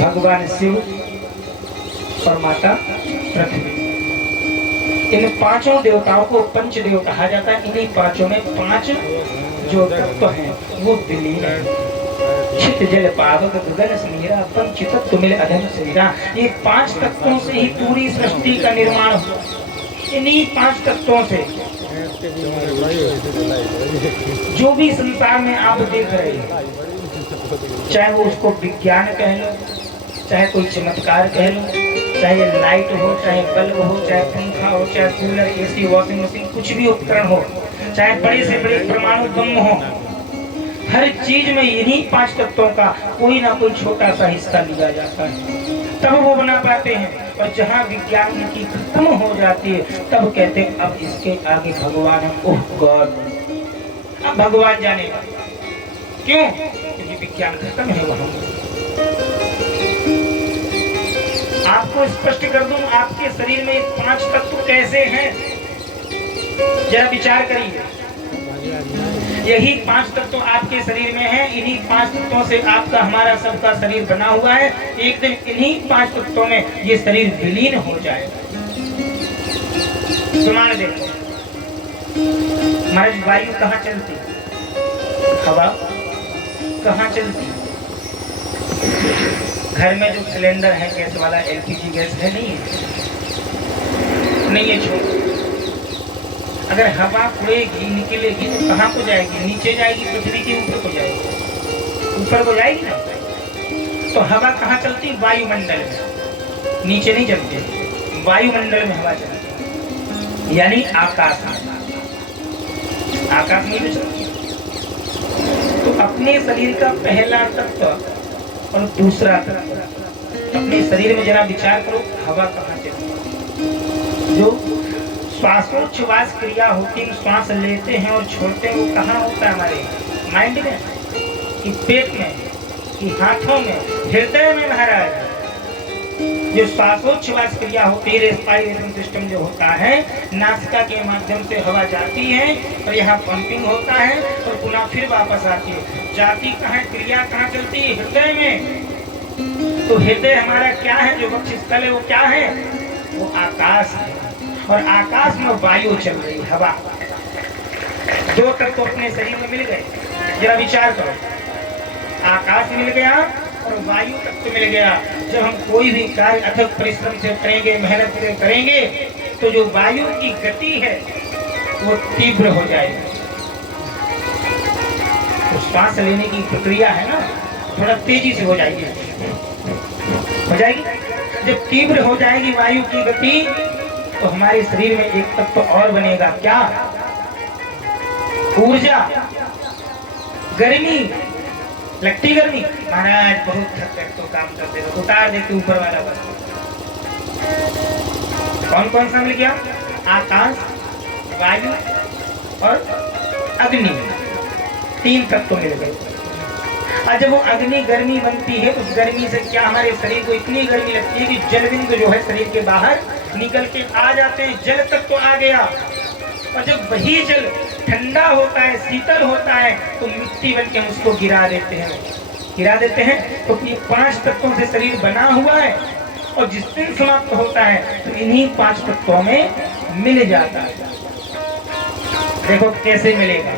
भगवान शिव और माता पृथ्वी, इन पांचों देवताओं को पंचदेव कहा जाता है। इन्हीं पांचों में पांच जो तत्व हैं वो विलीन है। चित जल पावक गगन समीरा पंच तत्व मिल अधम समीरा। ये पांच तत्वों से ही पूरी सृष्टि का निर्माण हुआ। इन्हीं पांच तत्वों से जो भी संसार में आप देख रहे हैं, चाहे वो उसको विज्ञान कह लो, चाहे कोई चमत्कार कह लो, चाहे लाइट हो, चाहे बल्ब हो, चाहे पंखा हो, चाहे कूलर, एसी, वॉशिंग मशीन, कुछ भी उपकरण हो, चाहे बड़े से बड़े परमाणु बम हो, हर चीज में इन्हीं पांच तत्वों का कोई ना कोई छोटा सा हिस्सा लिया जाता है, तब वो बना पाते हैं। और जहाँ विज्ञान की खत्म हो जाती है तब कहते हैं अब इसके आगे भगवान है। ओह गॉड, अब भगवान जानेगा क्यों? क्योंकि विज्ञान खत्म है वहां। आपको स्पष्ट कर दूं, आपके शरीर में पांच तत्व कैसे हैं, जरा विचार करिए। यही पांच तत्व आपके शरीर में हैं। इन्हीं पांच तत्वों से आपका हमारा सबका शरीर बना हुआ है। एक दिन इन्हीं पांच तत्वों में ये शरीर विलीन हो जाएगा। प्रमाण देखो, महाराज वायु कहाँ चलती, हवा कहाँ चलती? घर में जो सिलेंडर है गैस वाला, एलपीजी गैस है, नहीं है छोड़। अगर हवा उड़ेगी निकलेगी तो कहाँ को जाएगी? नीचे जाएगी, पृथ्वी के ऊपर को जाएगी, ऊपर को जाएगी ना। तो हवा कहाँ चलती? वायुमंडल में, नीचे नहीं चलती, वायुमंडल में हवा चलती, यानी आकाश में। आकाश में तो चलती। तो अपने शरीर का पहला तत्व और दूसरा तत्व, अपने शरीर में जरा विचार करो, हवा कहाँ चलती? जो श्वासोच्छ्वास क्रिया होती है, श्वास लेते हैं और छोड़ते हैं, वो कहाँ होता है? हमारे माइंड में, कि पेट में, कि हाथों में, हृदय में महाराज। जो श्वासोच्छ्वास क्रिया होती है, रेस्पिरेशन सिस्टम जो होता है, नासिका के माध्यम से हवा जाती है और यहाँ पंपिंग होता है और पुनः फिर वापस आती है। जाती कहाँ है, क्रिया कहाँ चलती है? हृदय में। तो हृदय हमारा क्या है? जो वक्षस्थल है वो क्या है? वो आकाश है। और आकाश में वायु चल रही, हवा। दो तत्व अपने शरीर में मिल गए। जरा विचार करो, आकाश मिल गया और वायु तत्व मिल गया। जब हम कोई भी कार्य अथक परिश्रम से करेंगे, मेहनत से करेंगे, तो जो वायु की गति है वो तीव्र हो जाएगी। तो श्वास लेने की प्रक्रिया है ना, थोड़ा तेजी से हो जाएगी। जब तीव्र हो जाएगी वायु की गति, तो हमारे शरीर में एक तत्व और बनेगा। क्या? ऊर्जा, गर्मी। लगती गर्मी, महाराज बहुत थक कर तो काम करते हो, उतार देते ऊपर वाला बस। कौन कौन सा मिल गया? आकाश, वायु और अग्नि, तीन तत्व मिल गए। और जब वो अग्नि गर्मी बनती है, उस गर्मी से क्या हमारे शरीर को इतनी गर्मी लगती है कि जलबिंदु जो है शरीर के बाहर निकल के आ जाते हैं। जल तत्व आ गया, और जब वही जल ठंडा होता है, शीतल होता है, तो मिट्टी बन के हम उसको गिरा देते हैं। तो ये पांच तत्वों से शरीर बना हुआ है, और जिस दिन समाप्त होता है तो इन्हीं पांच तत्वों में मिल जाता है। देखो कैसे मिलेगा।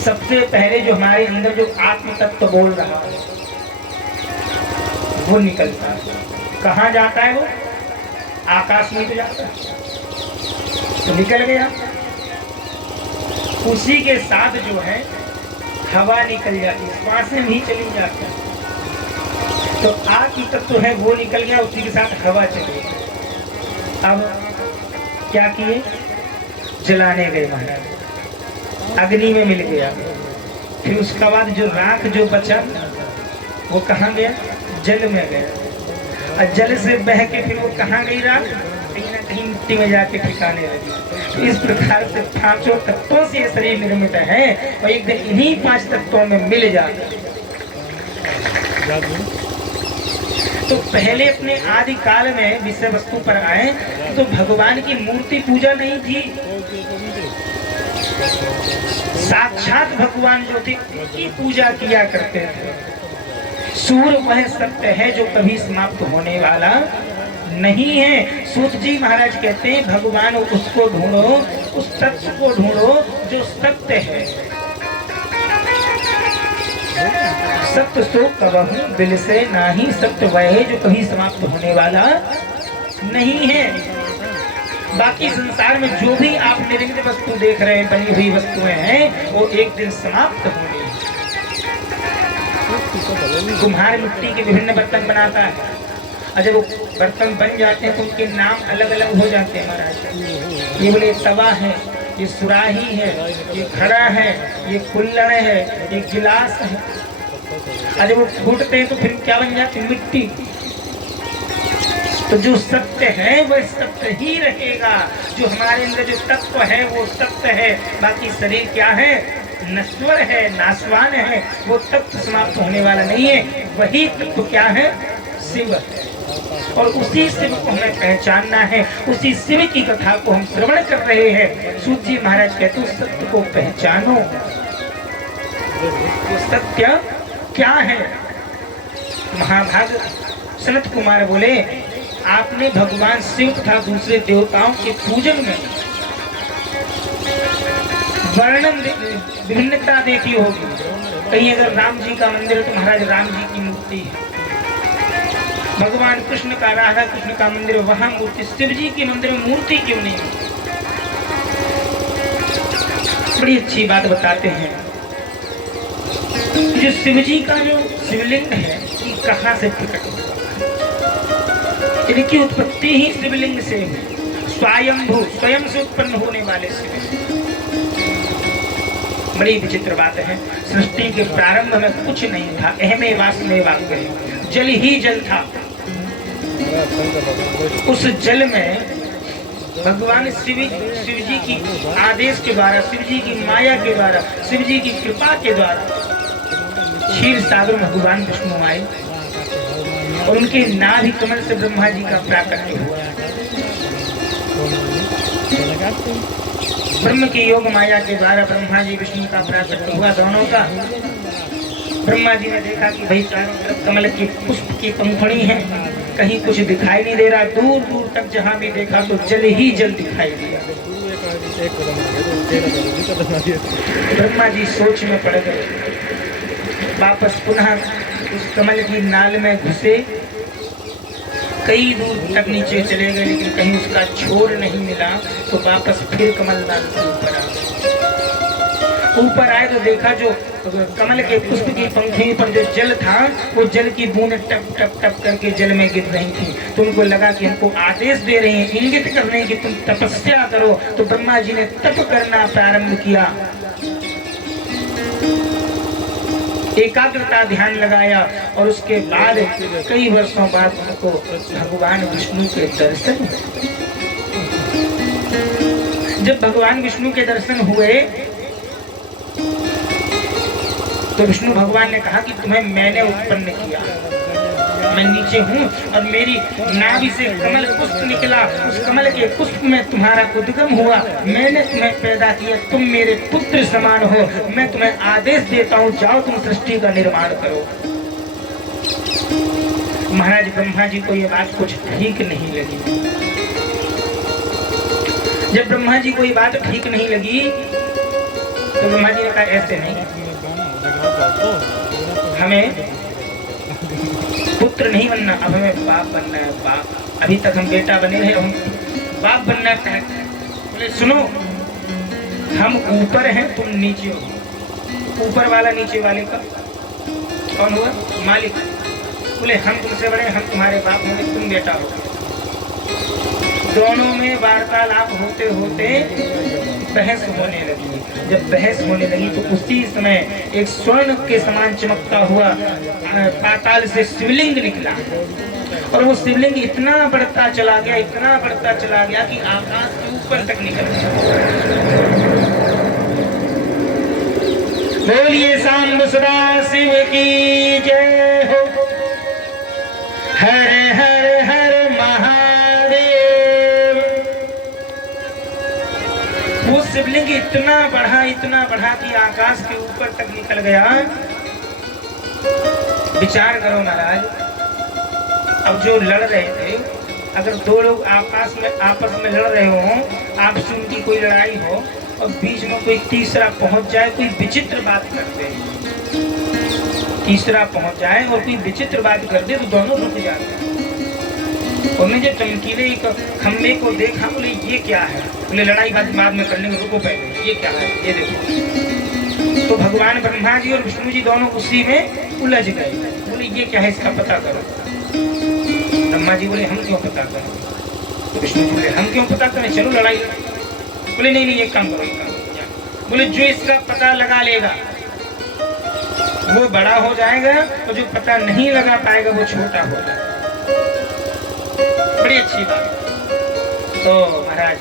सबसे पहले जो हमारे अंदर जो आत्म तत्व बोल रहा है वो निकलता है। कहाँ जाता है वो? आकाश में तो जाता है, तो निकल गया। उसी के साथ जो है हवा निकल जाती है, श्वासें भी चली जाती है। तो आत्म तत्व है वो निकल गया, उसी के साथ हवा चली गई। अब क्या किए? जलाने गए महाराज, अग्नि में मिल गया। फिर उसका बाद जो राख जो बचा वो कहाँ गया? जल में गया। और जल से बह के फिर वो कहाँ गई राख? कहीं ना कहीं मिट्टी में जाके ठिकाने लगी। तो इस प्रकार से पांचों तत्वों से शरीर निर्मित है, और एक दिन इन्हीं पांच तत्वों में मिल जाता है। तो पहले अपने आदि काल में विषय वस्तु पर आए तो भगवान की मूर्ति पूजा नहीं थी। साक्षात भगवान जो थे उनकी पूजा किया करते थे। सूर्य वह सत्य है जो कभी समाप्त होने वाला नहीं है। सूत जी महाराज कहते हैं भगवान उसको ढूंढो, उस तत्व को ढूंढो जो सत्य है। सत्य सो कबहू दिल से नाही, सत्य वह है जो कभी समाप्त होने वाला नहीं है। बाकी संसार में जो भी आप निर्मित वस्तु देख रहे हैं, बनी हुई वस्तुएं हैं, वो एक दिन समाप्त होंगी। कुम्हार मिट्टी के विभिन्न बर्तन बनाता है, और जब वो बर्तन बन जाते हैं तो उनके नाम अलग अलग हो जाते हैं महाराज। ये बोले तवा है, ये सुराही है, ये घड़ा है, ये कुल्हड़ है, ये गिलास है। और जब वो फूटते हैं तो फिर क्या बन जाती है? मिट्टी। तो जो सत्य है वह सत्य ही रहेगा। जो हमारे अंदर जो तत्व है वो सत्य है। बाकी शरीर क्या है? नश्वर है, नाशवान है। वो तत्व समाप्त होने वाला नहीं है। वही तत्व क्या है? शिव है। और उसी शिव को हमें पहचानना है। उसी शिव की कथा को हम श्रवण कर रहे हैं। सूत जी महाराज कहते हैं सत्य को पहचानो। वो सत्य क्या है? महाभाग सनत कुमार बोले आपने भगवान शिव तथा दूसरे देवताओं के पूजन में वर्णन विभिन्नता देखी होगी। कहीं अगर राम जी का मंदिर है तो महाराज राम जी की मूर्ति है। भगवान कृष्ण का, राधा कृष्ण का मंदिर, वहां मूर्ति। शिव जी के मंदिर में मूर्ति क्यों नहीं? बड़ी अच्छी बात बताते हैं। जो शिव जी का जो शिवलिंग है ये कहाँ से प्रकट हुआ? इनकी उत्पत्ति ही शिवलिंग से हुई। स्वयंभू, स्वयं से उत्पन्न होने वाले शिवलिंग। बड़ी विचित्र बात है। सृष्टि के प्रारंभ में कुछ नहीं था। अहमे वासमे वाक्य, जल ही जल था। उस जल में भगवान शिव जी की आदेश के द्वारा, शिव जी की माया के द्वारा, शिव जी की कृपा के द्वारा क्षीर सागर में भगवान विष्णु आए और उनके नाभि कमल से ब्रह्मा जी का प्राकट्य हुआ। ब्रह्म के योग माया के द्वारा ब्रह्मा जी विष्णु का प्राकट्य हुआ, दोनों का। ब्रह्मा जी ने देखा कि भाई चारों तरफ कमल की पुष्प की पंखुड़ी है, कहीं कुछ दिखाई नहीं दे रहा। दूर दूर तक जहां भी देखा तो जल ही जल दिखाई दिया। ब्रह्मा जी सोच में पड़ गए। वापस पुनः उस कमल की नाल में घुसे, कई दूर तक नीचे चले गए, लेकिन कहीं उसका छोर नहीं मिला। तो वापस फिर कमल नाल से ऊपर आए तो देखा जो कमल के पुष्प की पंखुड़ी पर जो जल था, वो जल की बूंदें टप टप टप करके जल में गिर रही थी। तो उनको लगा कि हमको आदेश दे रहे हैं, इंगित कर रहे हैं कि तुम तपस्या करो। तो ब्रह्मा जी ने तप करना प्रारंभ किया, एकाग्रता ध्यान लगाया, और उसके बाद कई वर्षों बाद उनको भगवान विष्णु के दर्शन। जब भगवान विष्णु के दर्शन हुए तो विष्णु भगवान ने कहा कि तुम्हें मैंने उत्पन्न किया, मैं नीचे हूँ और मेरी नाभि से कमल पुष्प निकला, उस कमल के पुष्प में तुम्हारा उद्गम हुआ, मैंने तुम्हें पैदा किया, तुम मेरे पुत्र समान हो, मैं तुम्हें आदेश देता हूँ, जाओ तुम सृष्टि का निर्माण करो। महाराज ब्रह्मा जी को ये बात कुछ ठीक नहीं लगी। जब ब्रह्मा जी को ये बात ठीक नहीं लगी तो ब्रह्मा जी ने कहा ऐसे नहीं, हमें पुत्र नहीं बनना, अब हमें बाप बनना है। बाप, अभी तक हम बेटा बने रहे, हम बाप बनना है। बोले सुनो, हम ऊपर हैं, तुम नीचे हो। ऊपर वाला नीचे वाले का कौन हुआ? मालिक। बोले हम तुमसे बड़े, हम तुम्हारे बाप होंगे, तुम बेटा हो। दोनों में वार्तालाप होते होते बहस होने लगी। जब बहस होने लगी तो उसी समय एक स्वर्ण के समान चमकता हुआ पाताल से शिवलिंग निकला, और वो शिवलिंग इतना बढ़ता चला गया, इतना बढ़ता चला गया कि आकाश के ऊपर तक निकल गया। बोलिए सांब सदा शिव की जय हो। हर हर हर महादेव। वो शिवलिंग इतना बढ़ा कि आकाश के ऊपर तक निकल गया। विचार करो महाराज, अब जो लड़ रहे थे, अगर दो लोग आपस में लड़ रहे हो, आपस में उनकी कोई लड़ाई हो और बीच में कोई तीसरा पहुंच जाए, कोई विचित्र बात करते हैं, तीसरा पहुंच जाए और कोई विचित्र बात कर दे तो दोनों रुक जाते हैं। उन्होंने जब चमकीले एक खंबे को देखा, बोले ये क्या है? बोले लड़ाई बाद में कर लेंगे, रुको पहले, ये क्या है ये देखो। तो भगवान ब्रह्मा जी और विष्णु जी दोनों उसी में उलझ गए। बोले ये क्या है, इसका पता करो। ब्रह्मा जी बोले हम क्यों पता करें? तो विष्णु जी बोले हम क्यों पता करें, चलो लड़ाई। बोले नहीं नहीं, एक काम करो, एक काम करो। बोले जो इसका पता लगा लेगा वो बड़ा हो जाएगा, और जो पता नहीं लगा पाएगा वो छोटा हो जाएगा। बड़ी अच्छी बात। तो महाराज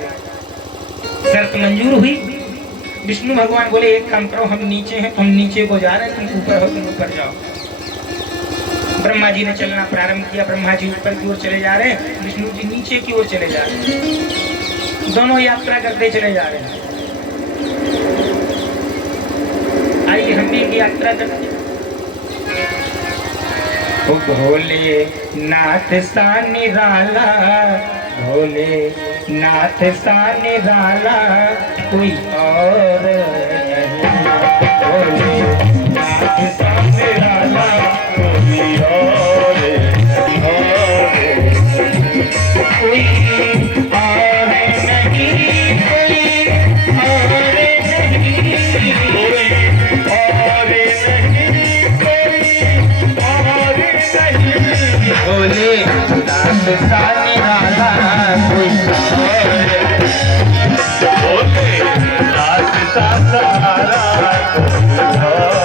शर्त मंजूर हुई। विष्णु भगवान बोले एक काम करो, हम नीचे हैं, हम नीचे को जा रहे हैं, तुम ऊपर हो, तुम ऊपर जाओ। ब्रह्मा जी ने चलना प्रारंभ किया। ब्रह्मा जी ऊपर की ओर चले जा रहे हैं, विष्णु जी नीचे की ओर चले जा रहे हैं। दोनों यात्रा करते चले जा रहे हैं। आइए हम भी एक यात्रा करते हैं। भोले नाथ सा निराला, भोले नाथ सा निराला कोई और नहीं। भोले नाथ सा निराला कोई और कोई और नहीं, कोई और नहीं। भोले नाथ सा निराला कोई और, भोले नाथ सा सहारा कोई और।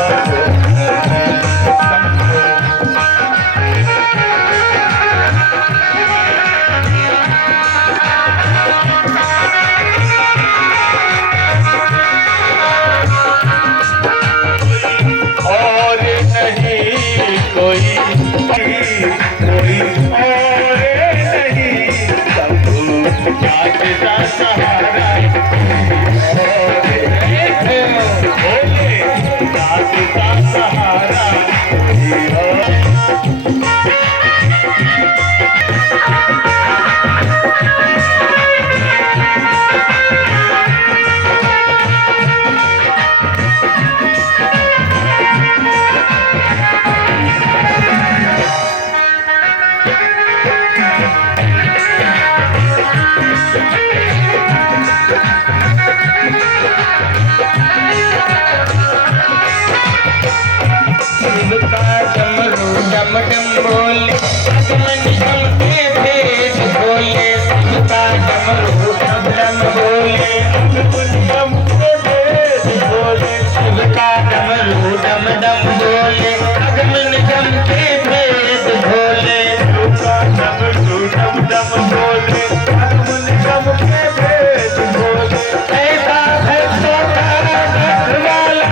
कोई और डम डम बोले अगम निगम के भेद भोले डम डम बोले अगम निगम के भेद भोले ऐसा भक्तों का रखवाला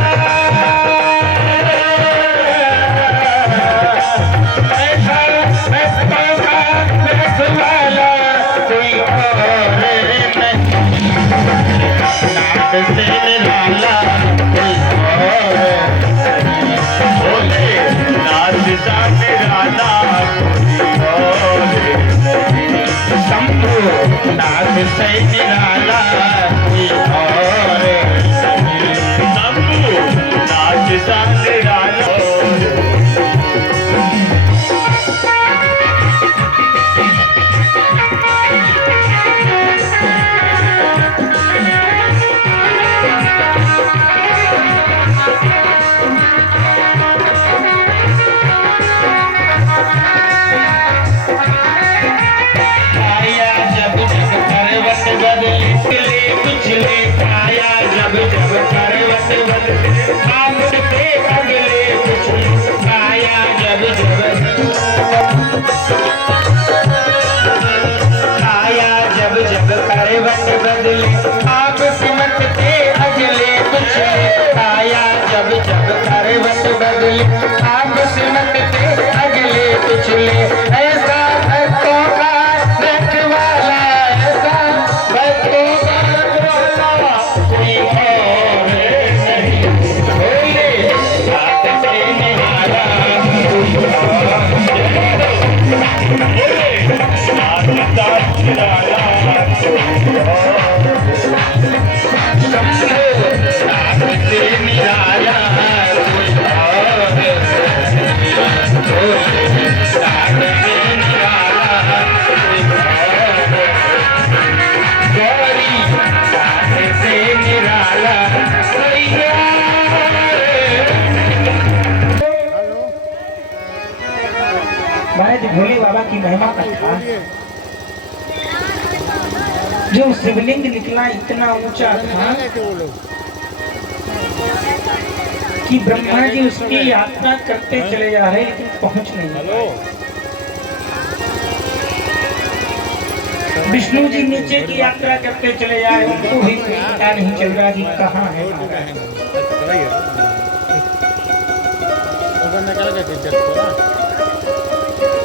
ऐसा भक्तों का रखवाला कोई और नहीं नाथ से निराला कोई और बोले नाथ सा निराला कोई और शंभु नाथ से निराला कोई और शंभु नाथ सा निराला बदले आप सिमट के अगले पिछले आया जब जब करवट बदले आप सिमट के अगले पिछले ऐसा भक्तों का रखवाला ऐसा भक्तों का रखवाला कोई और नहीं बोले साथ से निहारा कोई और बोले साथ साथ निहारा भोले बाबा की महिमा कथा जो शिवलिंग निकला इतना ऊंचा था कि ब्रह्मा जी उसकी यात्रा करते चले जा रहे लेकिन पहुंच नहीं। विष्णु जी नीचे की यात्रा करते चले जा रहे उनको भी पता नहीं चल रहा कि कहाँ है।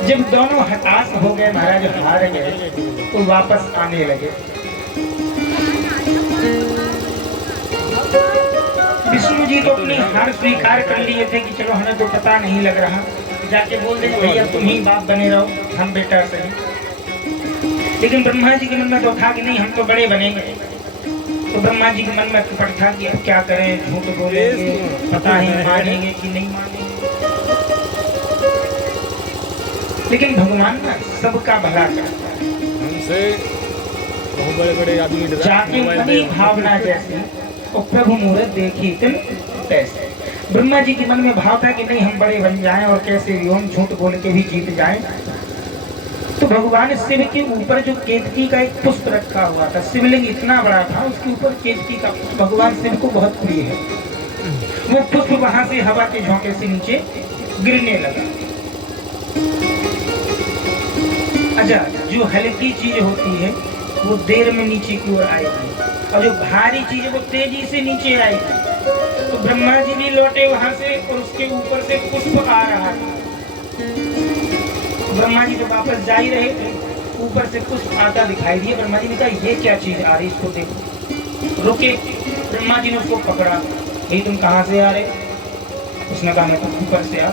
जब दोनों हताश हो गए महाराज हार गए तो वापस आने लगे। विष्णु जी तो अपनी हार स्वीकार कर लिए थे कि चलो हमें तो पता नहीं लग रहा, जाके बोल देंगे भैया तुम ही बाप बने रहो हम बेटा सही। लेकिन ब्रह्मा जी के मन में तो था कि नहीं हम तो बड़े बनेंगे। तो ब्रह्मा जी के मन में कपट था कि अब क्या करें, झूठ बोलेंगे पता नहीं मानेंगे कि नहीं मानेंगे। लेकिन भगवान ना सबका भला करता है। हमसे बहुत बड़े-बड़े आदमी जाके अपनी भावना जैसी और प्रभु मुहूर्त देखी तुम कैसे। ब्रह्मा जी के मन में भाव था कि नहीं हम बड़े बन जाएं और कैसे व्योम झूठ बोल के भी जीत जाएं। तो भगवान शिव के ऊपर जो केतकी का एक पुष्प रखा हुआ था, शिवलिंग इतना बड़ा था उसके ऊपर केतकी का पुष्प भगवान शिव को बहुत प्रिय है। वो पुष्प वहां से हवा के झोंके से नीचे गिरने लगा। अच्छा, जो हल्की चीज होती है वो देर में नीचे की ओर आएगी और जो भारी चीज है वो तेजी से नीचे आएगी। तो ब्रह्मा जी भी लौटे वहां से और उसके ऊपर से पुष्प आ रहा था। ब्रह्मा जी तो वापस जा ही रहे थे, ऊपर से पुष्प आता दिखाई दिया। ब्रह्मा जी ने कहा ये क्या चीज आ रही, इसको देखो। रुके, ब्रह्मा जी ने उसको पकड़ा, ये तुम कहाँ से आ रहे? उसने कहा मैं तो ऊपर से आ,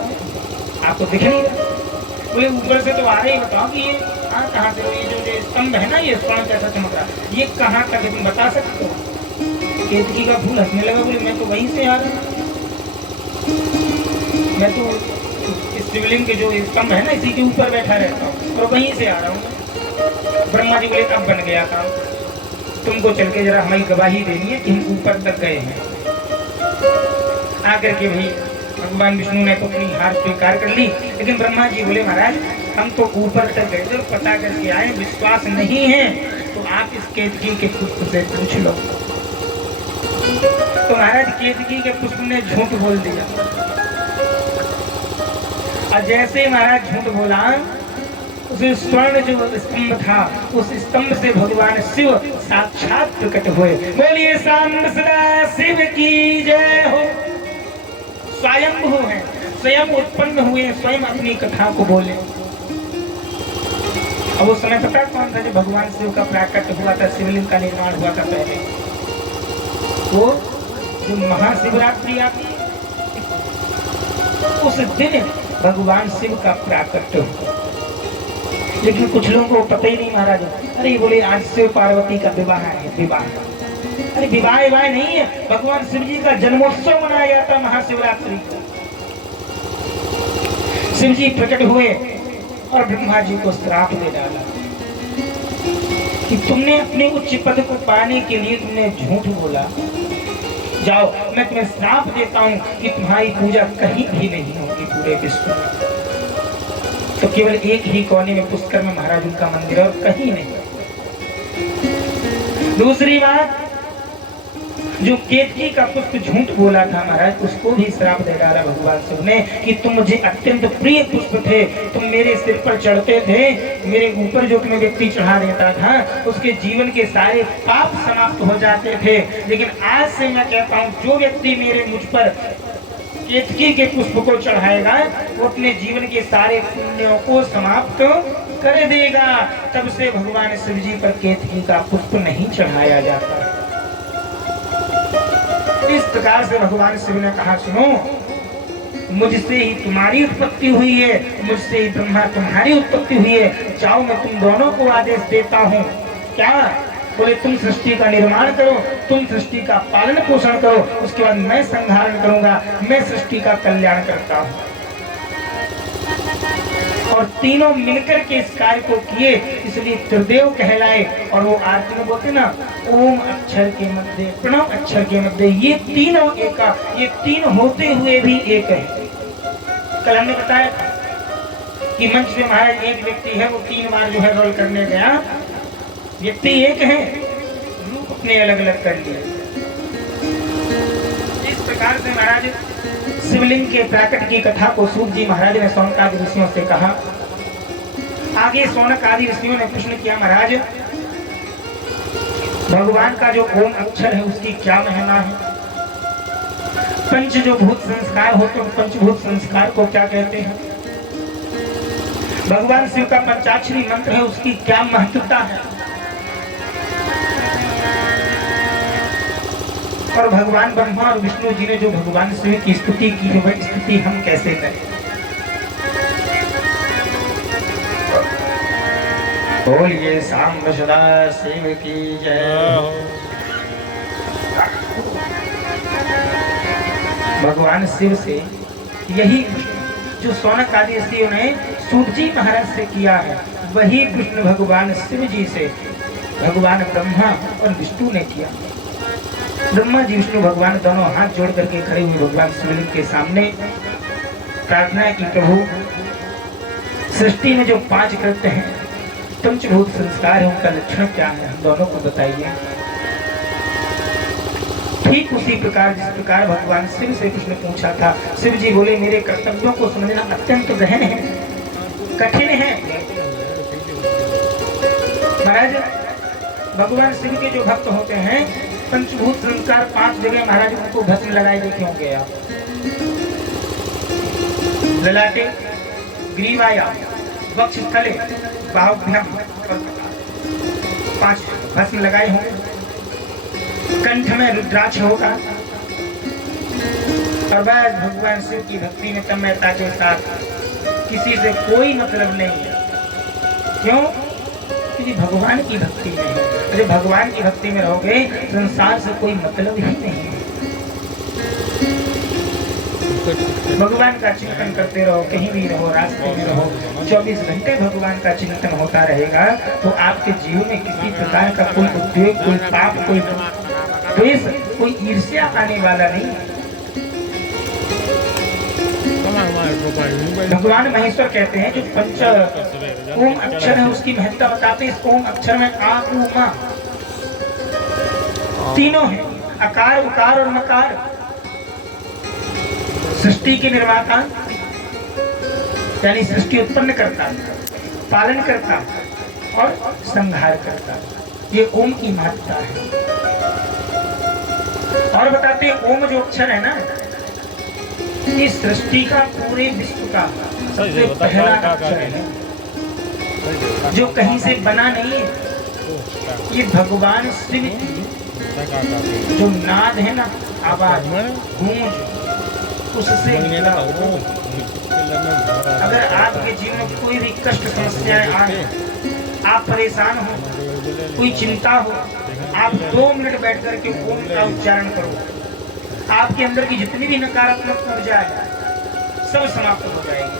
आपको दिख नहीं रहा? बोले ऊपर से तो आ रहे, बताओ कि ये कहाँ से? ये जो स्तंभ है ना, ये स्वर्ण कैसा चमक रहा, ये कहाँ तक है तुम बता सकते हो? केतकी का फूल हंसने लगा, बोले मैं तो वहीं से आ रहा हूँ, मैं तो इस शिवलिंग के जो स्तंभ है ना इसी के ऊपर बैठा रहता हूँ और वहीं से आ रहा हूँ। ब्रह्मा जी बोले अब बन गया काम, तुमको चल के जरा हमारी गवाही देनी है कि हम ऊपर तक गए हैं। आकर के भाई भगवान विष्णु ने तो अपनी हार स्वीकार कर ली, लेकिन ब्रह्मा जी बोले महाराज हम तो ऊपर तक गए थे और पता करके आए, विश्वास नहीं है तो आप इस केतकी के पुष्प से पूछ लो। तो महाराज केतकी के पुष्प ने झूठ बोल दिया और जैसे महाराज झूठ बोला, उस स्वर्ण जो स्तंभ था, उस स्तंभ से भगवान शिव साक्षात प्रकट हुए। बोलिए सांब सदा शिव की जय हो। स्वयंभू है, स्वयं उत्पन्न हुए, स्वयं अपनी कथा को बोले। अब उस समय पता कौन था जो भगवान शिव का प्राकट्य हुआ था, शिवलिंग का निर्माण हुआ था पहले? वो जो महाशिवरात्रि आती है, उस दिन भगवान शिव का प्राकट्य हुआ। लेकिन कुछ लोगों को पता ही नहीं महाराज। अरे बोले आज शिव पार्वती का विवाह है, विवाह। अरे विवाह नहीं है, भगवान शिव जी का जन्मोत्सव मनाया जाता महाशिवरात्रि को। शिव जी प्रकट हुए और ब्रह्मा जी को श्राप दे डाला कि तुमने अपने उच्च पद को पाने के लिए तुमने झूठ बोला। जाओ, मैं तुम्हें श्राप देता हूं कि तुम्हारी पूजा कहीं भी नहीं होगी पूरे विश्व में। तो केवल एक ही कोने में पुष्कर में महाराज उनका मंदिर और कहीं नहीं। दूसरी बात, जो केतकी का पुष्प झूठ बोला था महाराज, उसको भी श्राप दे डाला भगवान शिव ने कि तुम मुझे अत्यंत प्रिय पुष्प थे, तुम मेरे सिर पर चढ़ते थे, मेरे ऊपर जो तुम्हें व्यक्ति चढ़ा देता था उसके जीवन के सारे पाप समाप्त हो जाते थे। लेकिन आज से मैं कहता हूँ, जो व्यक्ति मेरे मुझ पर केतकी के पुष्प को चढ़ाएगा वो अपने जीवन के सारे पुण्यों को समाप्त कर देगा। तब से भगवान शिव जी पर केतकी का पुष्प नहीं चढ़ाया जाता। इस प्रकार से भगवान शिव ने कहा, सुनो, मुझसे ही तुम्हारी उत्पत्ति हुई है, मुझसे ही ब्रह्मा तुम्हारी उत्पत्ति हुई है। जाओ, मैं तुम दोनों को आदेश देता हूँ। क्या? बोले तुम सृष्टि का निर्माण करो, तुम सृष्टि का पालन पोषण करो, उसके बाद मैं संहारण करूंगा, मैं सृष्टि का कल्याण करता हूँ। और तीनों मिलकर के इस कार्य को किए, इसलिए त्रिदेव कहलाए। और वो आरती में बोलते ना, ओम अक्षर के मध्य, प्रणव अक्षर के मध्य, ये तीनों एक, ये तीन होते हुए भी एक है। कल हमने बताया कि मंच पे महाराज एक व्यक्ति है, वो 3 बार जो है रोल करने गया, व्यक्ति एक है, रूप अपने अलग अलग कर लिए। इस प्रकार से महाराज शिवलिंग के प्राकट की कथा को सूत जी महाराज ने शौनक आदि ऋषियों से कहा। आगे शौनक आदि ऋषियों ने प्रश्न किया, महाराज भगवान का जो ओम अक्षर है उसकी क्या महिमा है? पंच जो भूत संस्कार होते हैं, पंचभूत संस्कार को क्या कहते हैं? भगवान शिव का पंचाक्षरी मंत्र है, उसकी क्या महत्वता है? और भगवान ब्रह्मा और विष्णु जी ने जो भगवान शिव की स्तुति की है, वह स्तुति हम कैसे करें? बोलिए सांब सदा शिव की जय। भगवान शिव से यही जो शौनक आदि ऋषियों ने सूत जी महाराज से किया है, वही कृष्ण भगवान शिव जी से भगवान ब्रह्मा और विष्णु ने किया। ब्रह्मा जी विष्णु भगवान दोनों हाथ जोड़ करके खड़े हुए भगवान शिवलिंग के सामने प्रार्थना की, प्रभु सृष्टि में जो 5 कृत्य हैं, पंचभूत संस्कार है, उनका लक्षण क्या है, हम दोनों को बताइए। ठीक उसी प्रकार जिस प्रकार भगवान शिव से कृष्ण पूछा था, शिव जी बोले, मेरे कर्तव्यों को समझना अत्यंत गहन है, कठिन है। महाराज भगवान शिव के जो भक्त होते हैं, पंचभूत संस्कार 5 जगह महाराज उनको भस्म लगाए देखे होंगे आप। ललाटे, ग्रीवाया, वक्षस्थले, बाहुभ्याम और 5 भस्म लगाए होंगे। कंठ में रुद्राक्ष होगा। और बस भगवान शिव की भक्ति में तन्मयता के साथ किसी से कोई मतलब नहीं है। क्यों? क्योंकि भगवान की भक्ति में है। जब भगवान की भक्ति में रहोगे, संसार से कोई मतलब ही नहीं है। भगवान का चिंतन करते रहो, कहीं भी रहो, रास्ते में रहो, 24 घंटे भगवान का चिंतन होता रहेगा, तो आपके जीवन में किसी प्रकार का कोई उद्वेग, कोई पाप, कोई द्वेष, कोई ईर्ष्या आने वाला नहीं है। भगवान महेश्वर कहते हैं, जो पंच ओम अक्षर है उसकी महत्ता बताते हैं। इस ओम अक्षर में आ, उ, मा तीनों है, अकार, उकार और मकार। सृष्टि के निर्माता, यानी सृष्टि उत्पन्न करता, पालन करता और संहार करता। ये ओम की महत्ता है। और बताते हैं ओम जो अक्षर है ना, इस सृष्टि का पूरे विश्व का सबसे पहला अक्षर है, जो कहीं से बना नहीं है। ये भगवान शिव की जो नाद है ना, आवाज, गूंज, उससे निकला ओम। अगर आपके जीवन में कोई भी कष्ट समस्याएं आए, आप परेशान हो, कोई चिंता हो, आप 2 मिनट बैठ करके ओम का उच्चारण करो, आपके अंदर की जितनी भी नकारात्मक ऊर्जा है सब समाप्त हो जाएगी।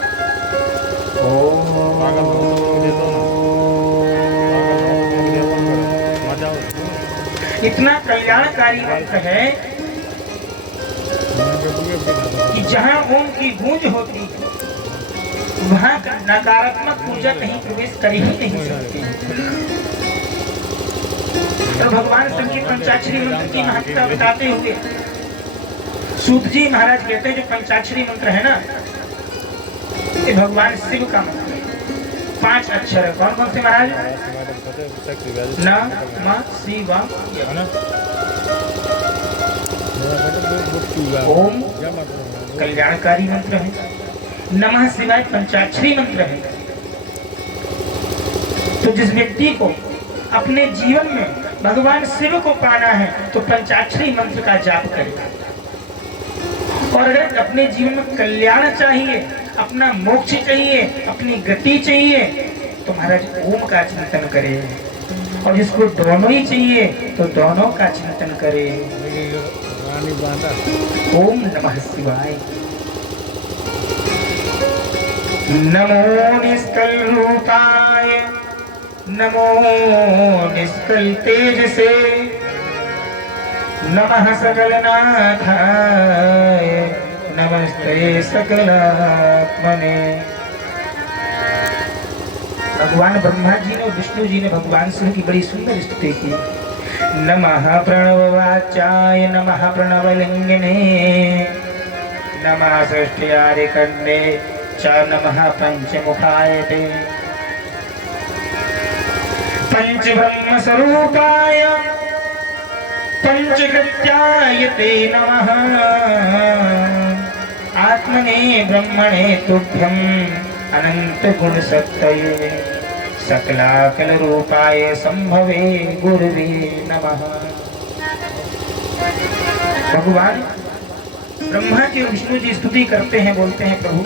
इतना कल्याणकारी मंत्र है कि जहां ओम की गूंज होती है वहां नकारात्मक ऊर्जा कहीं प्रवेश कर ही नहीं सकती। तो भगवान शिव की पंचाक्षरी मंत्र की महत्ता बताते हुए सूत जी महाराज कहते हैं जो पंचाक्षरी मंत्र है ना, ये भगवान शिव का मंत्र है। 5 अक्षर है। कौन कौन से महाराज? नमः शिवाय, ओम कल्याणकारी मंत्र है, नमः शिवाय पंचाक्षरी मंत्र है। तो जिस व्यक्ति को अपने जीवन में भगवान शिव को पाना है तो पंचाक्षरी मंत्र का जाप करे। और अगर अपने जीवन में कल्याण चाहिए, अपना मोक्ष चाहिए, अपनी गति चाहिए, तो महाराज ओम का चिंतन करे। और जिसको दोनों ही चाहिए तो दोनों का चिंतन करे। ओम नमः शिवाय। नमो निष्कल रूपाय, नमो निष्कल तेज से, नमः सकलनाथाय, नमस्ते सकलात्मने। भगवान ब्रह्मा जी ने और विष्णु जी ने भगवान शिव की बड़ी सुंदर स्तुति की। नमः प्रणववाचाय, नमः प्रणवलिंगिने, नमः षष्ट्यादिकण्डे च, नमः पंचमुखाय ते, पंचब्रह्मस्वरूपाय पंचगत्याय ते नमः, आत्मने ब्रह्मणे तुभ्यं अनंत गुण सत्तये, सकलाकल रूपाय संभवे गुरुवे नमः। भगवान ब्रह्मा जी और विष्णु जी स्तुति करते हैं, बोलते हैं प्रभु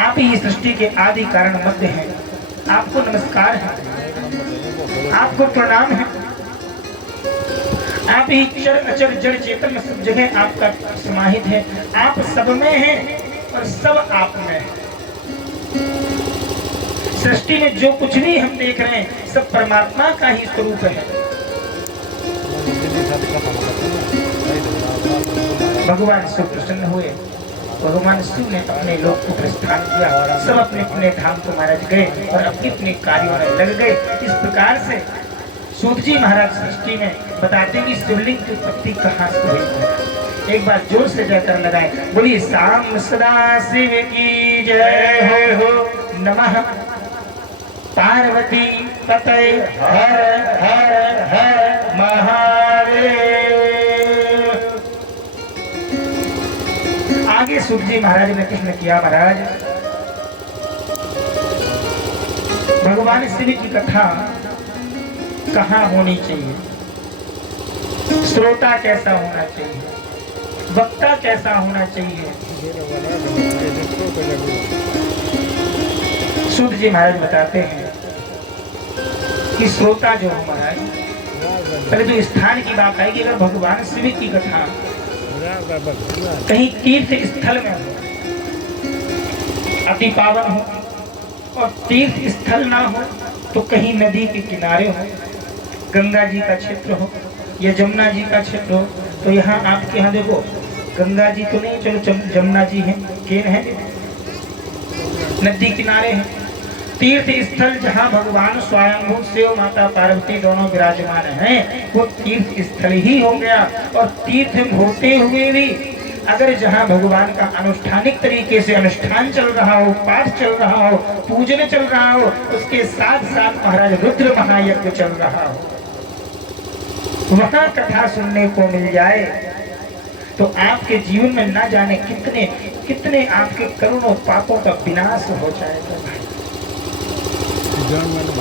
आप ही सृष्टि के आदि कारण मध्य हैं, आपको नमस्कार है, आपको प्रणाम है। आप ही चर अचर जड़ चेतन में सब जगह आपका समाहित है। आप सब में हैं और सब आप में है। सृष्टि में जो कुछ भी हम देख रहे हैं सब परमात्मा का ही स्वरूप है। भगवान शिव प्रसन्न हुए, भगवान शिव ने अपने लोक को प्रस्थान किया, सब अपने अपने धाम को महाराज गए और अपने अपने कार्यों में लग गए। इस प्रकार से सूत जी महाराज सृष्टि में बताते हैं कि शिवलिंग की उत्पत्ति कहाँ से हुई है। एक बार जोर से जयकार लगाए, बोलिए साम सदा शिव की जय हो। नमः पार्वती पते हर हर हर महादेव। आगे सूत जी महाराज ने कृष्ण किया। महाराज भगवान शिव की कथा कहाँ होनी चाहिए, श्रोता कैसा होना चाहिए, वक्ता कैसा होना चाहिए। सूत जी महाराज बताते हैं कि श्रोता जो हो महाराज, पहले तो स्थान की बात आएगी। अगर भगवान शिव की कथा कहीं तीर्थ स्थल में हो, अति पावन हो, और तीर्थ स्थल ना हो तो कहीं नदी के किनारे हो, गंगा जी का क्षेत्र हो या जमुना जी का क्षेत्र हो, तो यहाँ आपके यहाँ देखो गंगा जी तो नहीं, चलो जमुना जी है, केन है, नदी किनारे है। तीर्थ स्थल जहाँ भगवान स्वयंभू शिव माता पार्वती दोनों विराजमान हैं, वो तीर्थ स्थल ही हो गया। और तीर्थ होते हुए भी अगर जहाँ भगवान का अनुष्ठानिक तरीके से अनुष्ठान चल रहा हो, पाठ चल रहा हो, पूजन चल रहा हो, उसके साथ साथ महाराज रुद्र महायज्ञ चल रहा हो, वहां कथा सुनने को मिल जाए तो आपके जीवन में ना जाने कितने कितने आपके करोड़ों पापों का विनाश हो जाएगा। भगवान का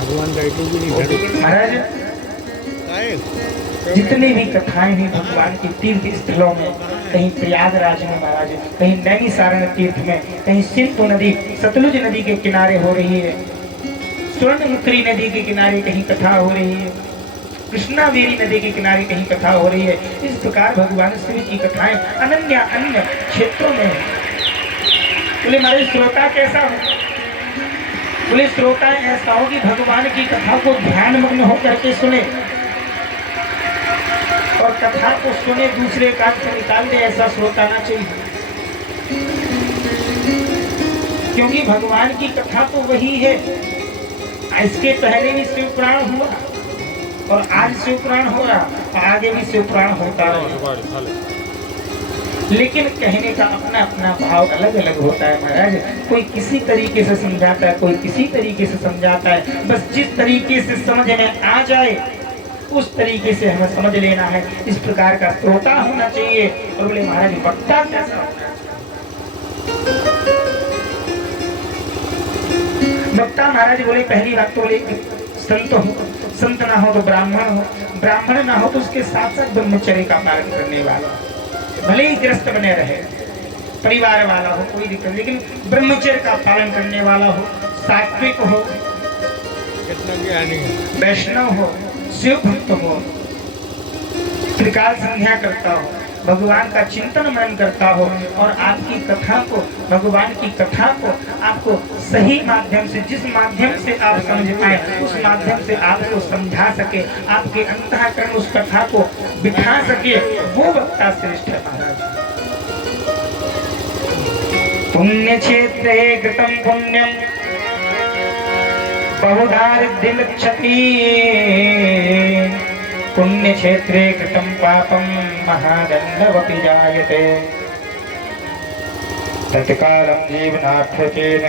महाराज जितनी भी कथाएं हुई भगवान की तीर्थ स्थलों में, कहीं प्रयागराज में महाराज, कहीं नैमिसारण तीर्थ में, कहीं सिंधु नदी सतलुज नदी के किनारे हो रही है, स्वर्णमुखी नदी के किनारे कहीं कथा हो रही है, कृष्णावेरी नदी के किनारे कहीं कथा हो रही है। इस प्रकार भगवान शिव की कथाएं अनन्य अन्य क्षेत्रों में है। बोले हमारे श्रोता कैसा हो? बोले श्रोता ऐसा हो कि भगवान की कथा को ध्यान मग्न होकर के सुने और कथा को सुने दूसरे कान से निकाल दे, ऐसा श्रोता ना चाहिए। क्योंकि भगवान की कथा तो वही है। इसके पहले भी शिव पुराण हुआ और आज शिव पुराण हो रहा, आगे भी शिव पुराण होता रहे, लेकिन कहने का अपना अपना भाव अलग अलग होता है महाराज। कोई किसी तरीके से समझाता है, कोई किसी तरीके से समझाता है। बस जिस तरीके से समझ में आ जाए उस तरीके से हमें समझ लेना है। इस प्रकार का श्रोता होना चाहिए। और बोले महाराज वक्ता कैसा? वक्ता महाराज बोले पहली बात तो बोले संत हो, संत ना हो तो ब्राह्मण हो, ब्राह्मण ना हो तो उसके साथ साथ ब्रह्मचर्य का पालन करने वाला, भले ही गृहस्थ बने रहे, परिवार वाला हो, कोई दिक्कत, लेकिन ब्रह्मचर्य का पालन करने वाला हो, सात्विक हो, वैष्णव हो, शिव भक्त हो, त्रिकाल संध्या करता हो, भगवान का चिंतन मनन करता हो और आपकी कथा को, भगवान की कथा को आपको सही माध्यम से, जिस माध्यम से आप समझ पाए उस माध्यम से आपको समझा सके, आपके अंतःकरण उस कथा को बिठा सके, वो वक्ता श्रेष्ठ है महाराज। पुण्य क्षेत्रे कृतं पुण्यम बहुधारिद्र्यमक्षति, पुण्य क्षेत्रे कृतं पापं महादण्डवपि जायते, तत्कालं जीवनार्थकेन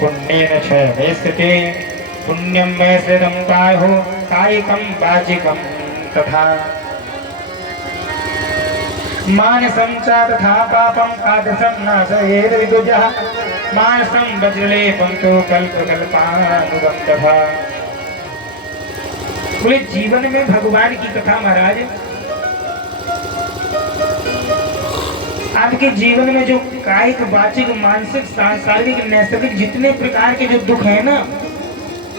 पुण्येन क्षयमेष्यते, पुण्यं मैश्रितं कायो कायिकं वाचिकं तथा, मानसं च तथा पापं कादशं नाशयेत् विदुजः, मानसं वज्रलेपं तु कल्पकल्पानुबन्धः। पूरे जीवन में भगवान की कथा महाराज, आपके जीवन में जो कायिक वाचिक मानसिक सांसारिक नैसर्गिक जितने प्रकार के जो दुख है ना,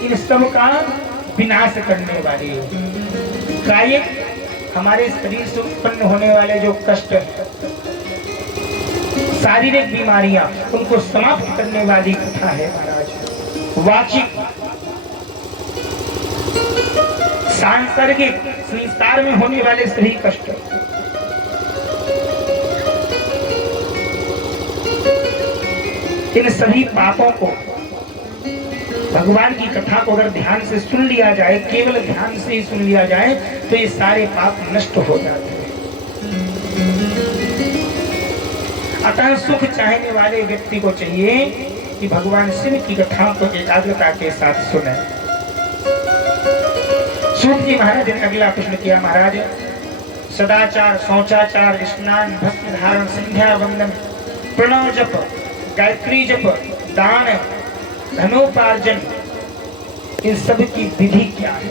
इन सब का विनाश करने वाली है। कायिक हमारे शरीर से उत्पन्न होने वाले जो कष्ट, शारीरिक बीमारियां, उनको समाप्त करने वाली कथा है महाराज। वाचिक सांसारिक संसार में होने वाले सभी कष्ट, इन सभी पापों को, भगवान की कथा को अगर ध्यान से सुन लिया जाए, केवल ध्यान से ही सुन लिया जाए तो ये सारे पाप नष्ट हो जाते हैं। अतः सुख चाहने वाले व्यक्ति को चाहिए कि भगवान शिव की कथा को एकाग्रता के साथ सुने। सूत जी महाराज ने अगला प्रश्न किया, महाराज सदाचार, शौचाचार, स्नान, भस्म धारण, संध्या वंदन, प्रणव जप, गायत्री जप, दान, धनोपार्जन, इन सब की विधि क्या है?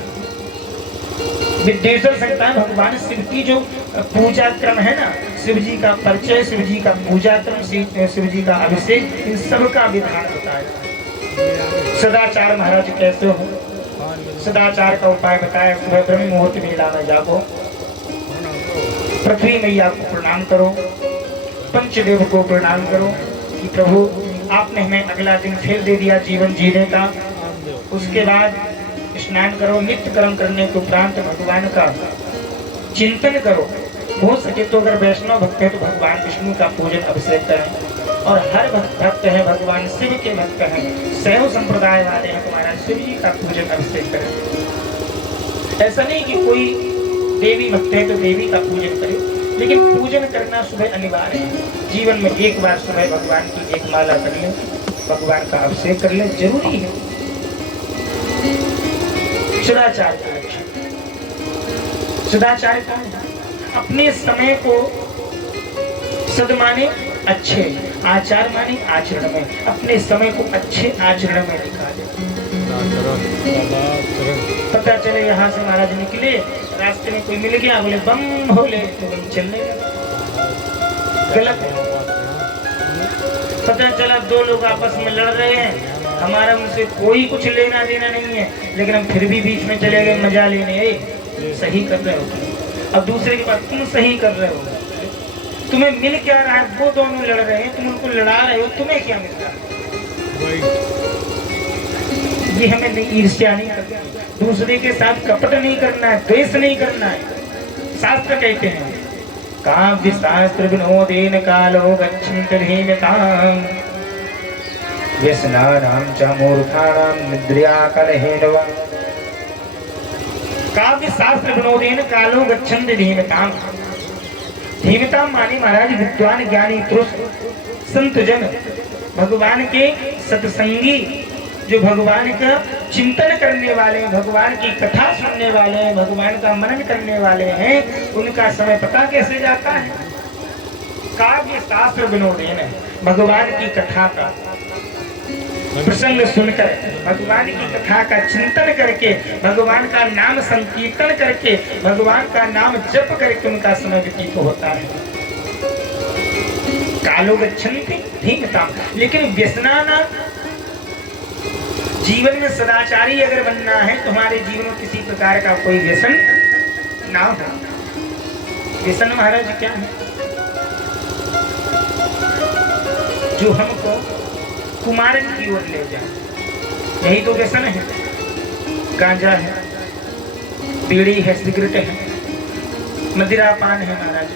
विद्वेश्वर सकता है भगवान शिव की जो पूजा क्रम है ना, शिव जी का परिचय, शिव जी का पूजा क्रम, शिव जी का अभिषेक, इन सब का विधान बताया। सदाचार महाराज कैसे हो? सदाचार का उपाय बताया। सुबह ब्रह्म मुहूर्त वेला में जागो, पृथ्वी मैया को प्रणाम करो, पंचदेव को प्रणाम करो कि प्रभु आपने हमें अगला दिन फिर दे दिया जीवन जीने का। उसके बाद स्नान करो, नित्य कर्म करने के उपरांत भगवान का चिंतन करो। हो सके तो अगर वैष्णव भक्त है तो भगवान विष्णु का पूजन अभिषेक करें। और हर भक्त है भगवान शिव के भक्त हैं, शैव संप्रदाय वाले हैं, तुम्हारा शिव जी का पूजन अभिषेक करें। ऐसा नहीं कि कोई देवी भक्त है तो देवी का पूजन करे, लेकिन पूजन करना सुबह अनिवार्य है। जीवन में एक बार सुबह भगवान की एक माला कर ले, भगवान का अभिषेक कर ले, जरूरी है। सदाचार का लक्षण, सदाचार का अपने समय को सद माने अच्छे, आचार माने आचरण में, अपने समय को अच्छे आचरण में निकाले। पता चले यहाँ से महाराज निकले, रास्ते में कोई मिल गया, बोले बम भोले, तो वही चलने लगा, गलत है। पता चला दो लोग आपस में लड़ रहे हैं, हमारा उनसे कोई कुछ लेना देना नहीं है, लेकिन हम फिर भी बीच में चले गए मजा लेने, सही कर रहे हो। अब दूसरे के पास तुम सही कर रहे हो, तुम्हें मिल क्या रहा है? वो दोनों लड़ रहे हैं, तुम उनको लड़ा रहे हो, तुम्हें क्या मिल रहा है? ये हमें नहीं, ईर्ष्या नहीं करना, दूसरे के साथ कपट नहीं करना है, द्वेष नहीं करना है। शास्त्र कहते हैं काव्य शास्त्र विनोदेन कालो गच्छन्ति धीमताम् व्यसनानां च मूर्खाणां निद्रया कलहेन वा। काव्य शास्त्र विनोदेन कालो गच्छन्ति धीमताम्। धीमताम् माने महाराज विद्वान ज्ञानी पुरुष संत जन, भगवान के सत्संगी, जो भगवान का चिंतन करने वाले हैं, भगवान की कथा सुनने वाले हैं, भगवान का मनन करने वाले हैं, उनका समय पता कैसे जाता है? काव्य शास्त्र विनोदेन, भगवान की कथा का प्रसंग सुनकर, भगवान की कथा का चिंतन करके, भगवान का नाम संकीर्तन करके, भगवान का नाम जप करके उनका समय व्यतीत होता है। कालो गच्छन्ति धीमताम्। लेकिन व्यसनानां, जीवन में सदाचारी अगर बनना है तो हमारे जीवन में किसी प्रकार का कोई व्यसन ना हो। व्यसन महाराज क्या है? जो हमको कुमारन की ओर ले जाए, यही तो व्यसन है। गांजा है, बीड़ी है, सिगरेट है, मदिरा पान है महाराज।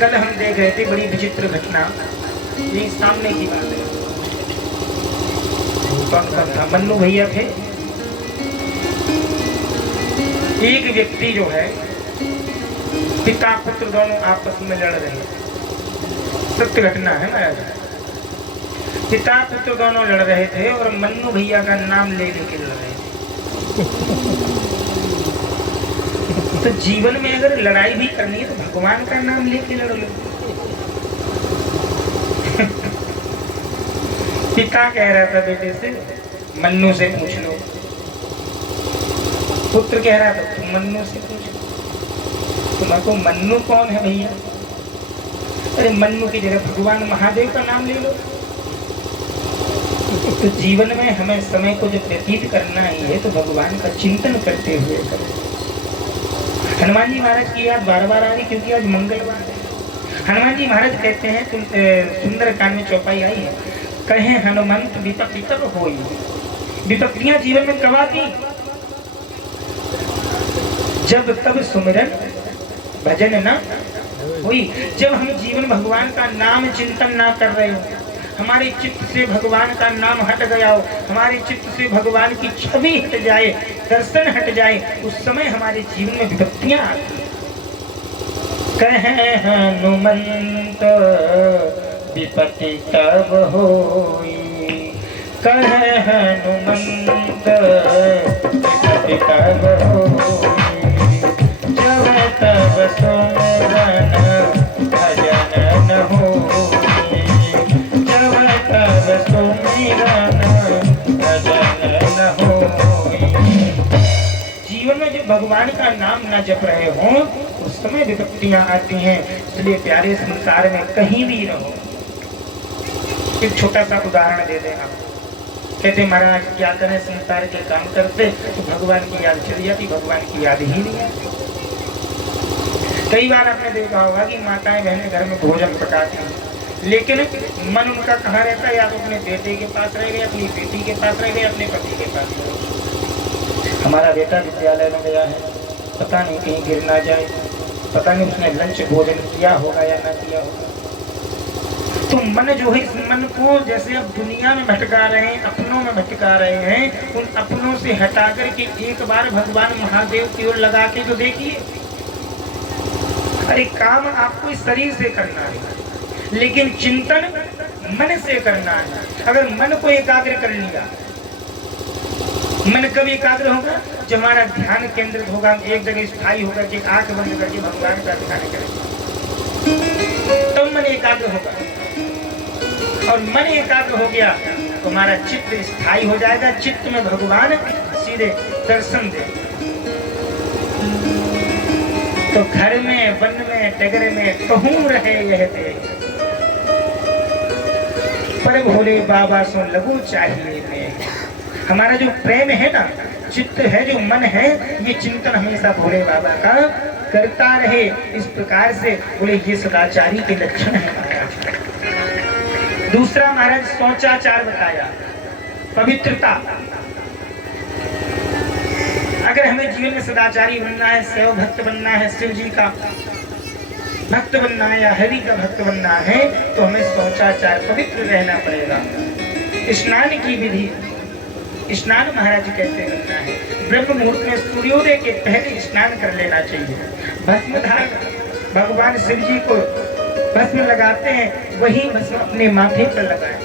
कल हम देख रहे थे बड़ी विचित्र घटना, यही सामने की बात है। मन्नू भैया थे, एक व्यक्ति जो है, पिता पुत्र दोनों आपस में लड़ रहे हैं, सत्य घटना है महाराज। पिता पुत्र दोनों लड़ रहे थे और मन्नू भैया का नाम ले लेके लड़ रहे थे। तो जीवन में अगर लड़ाई भी करनी है तो भगवान का नाम लेके लड़ लो। पिता कह रहा था बेटे से, मन्नू से पूछ लो। पुत्र कह रहा था तुम मन्नू से पूछ लो। तुमको मन्नू कौन है भैया? अरे मन्नू की जगह भगवान महादेव का नाम ले लो। तो जीवन में हमें समय को जब व्यतीत करना ही है तो भगवान का चिंतन करते हुए करें। हनुमान जी महाराज की याद बार बार आ रही क्योंकि आज मंगलवार है। हनुमान जी महाराज कहते हैं, सुंदर कांड में चौपाई आई है, कहे हनुमंत विपत्ति तब होई। विपत्तियां जीवन में कब आती? जब तब सुमिरन भजन न हुई। जब हम जीवन भगवान का नाम चिंतन ना कर रहे हो, हमारे चित्त से भगवान का नाम हट गया हो, हमारे चित्त से भगवान की छवि हट जाए, दर्शन हट जाए, उस समय हमारे जीवन में विपत्तियां आती। कहे हनुमंत विपत्ति तब होई, कहे हनुमंत विपत्ति तब होई, जब तब सुमिरन भजन न होई, जब तब सुमिरन भजन न होई। जीवन में जब भगवान का नाम न जप रहे हो उस समय विपत्तियां आती हैं। इसलिए प्यारे संसार में कहीं भी रहो, एक छोटा सा उदाहरण दे दें आप। कहते महाराज क्या करें, संसार के काम करते तो भगवान की याद चली जाती, भगवान की याद ही नहीं आती। कई बार आपने देखा होगा कि माताएं बहनें घर में भोजन पकाती हैं, लेकिन मन उनका कहाँ रहता है? या तो अपने बेटे के पास रह गए, अपनी बेटी के पास रह गए, अपने पति के पास रह गए। हमारा बेटा विद्यालय में गया है, पता नहीं कहीं गिर ना जाए, पता नहीं उसने लंच भोजन किया होगा या ना किया होगा। तो मन जो है, इस मन को जैसे अब दुनिया में भटका रहे हैं, अपनों में भटका रहे हैं, उन अपनों से हटाकर के एक बार भगवान महादेव की ओर लगा के तो देखिए। अरे काम आपको इस शरीर से करना है, लेकिन चिंतन मन से करना है। अगर मन को एकाग्र कर लिया, मन कब एकाग्र होगा? जब हमारा ध्यान केंद्रित होगा, एक जगह स्थायी होगा कि आंख बंद करके भगवान का ध्यान करेंगे, तो मन एकाग्र होगा। और मन एकाग्र हो गया तो हमारा चित्त स्थायी हो जाएगा, चित्त में भगवान सीधे दर्शन दे। तो घर में, वन में, डगर में कहूँ रहे यह दे, पर भोले बाबा सो लगू चाहिए में। हमारा जो प्रेम है ना, चित्त है, जो मन है, ये चिंतन हमेशा भोले बाबा का करता रहे। इस प्रकार से बोले ये सदाचारी के लक्षण है महाराज। दूसरा महाराज सोचाचार बताया, पवित्रता। अगर हमें जीवन में सदाचारी बनना है, सेव भक्त बनना है, शिव जी का भक्त बनना है या हरि का भक्त बनना है, तो हमें सोचाचार पवित्र रहना पड़ेगा। स्नान की विधि, स्नान महाराज कहते करना है, ब्रह्म मुहूर्त में सूर्योदय के पहले स्नान कर लेना चाहिए। भस्म धारण, भगवान शिव जी को भस्म लगाते हैं, वही भस्म अपने माथे पर लगाए।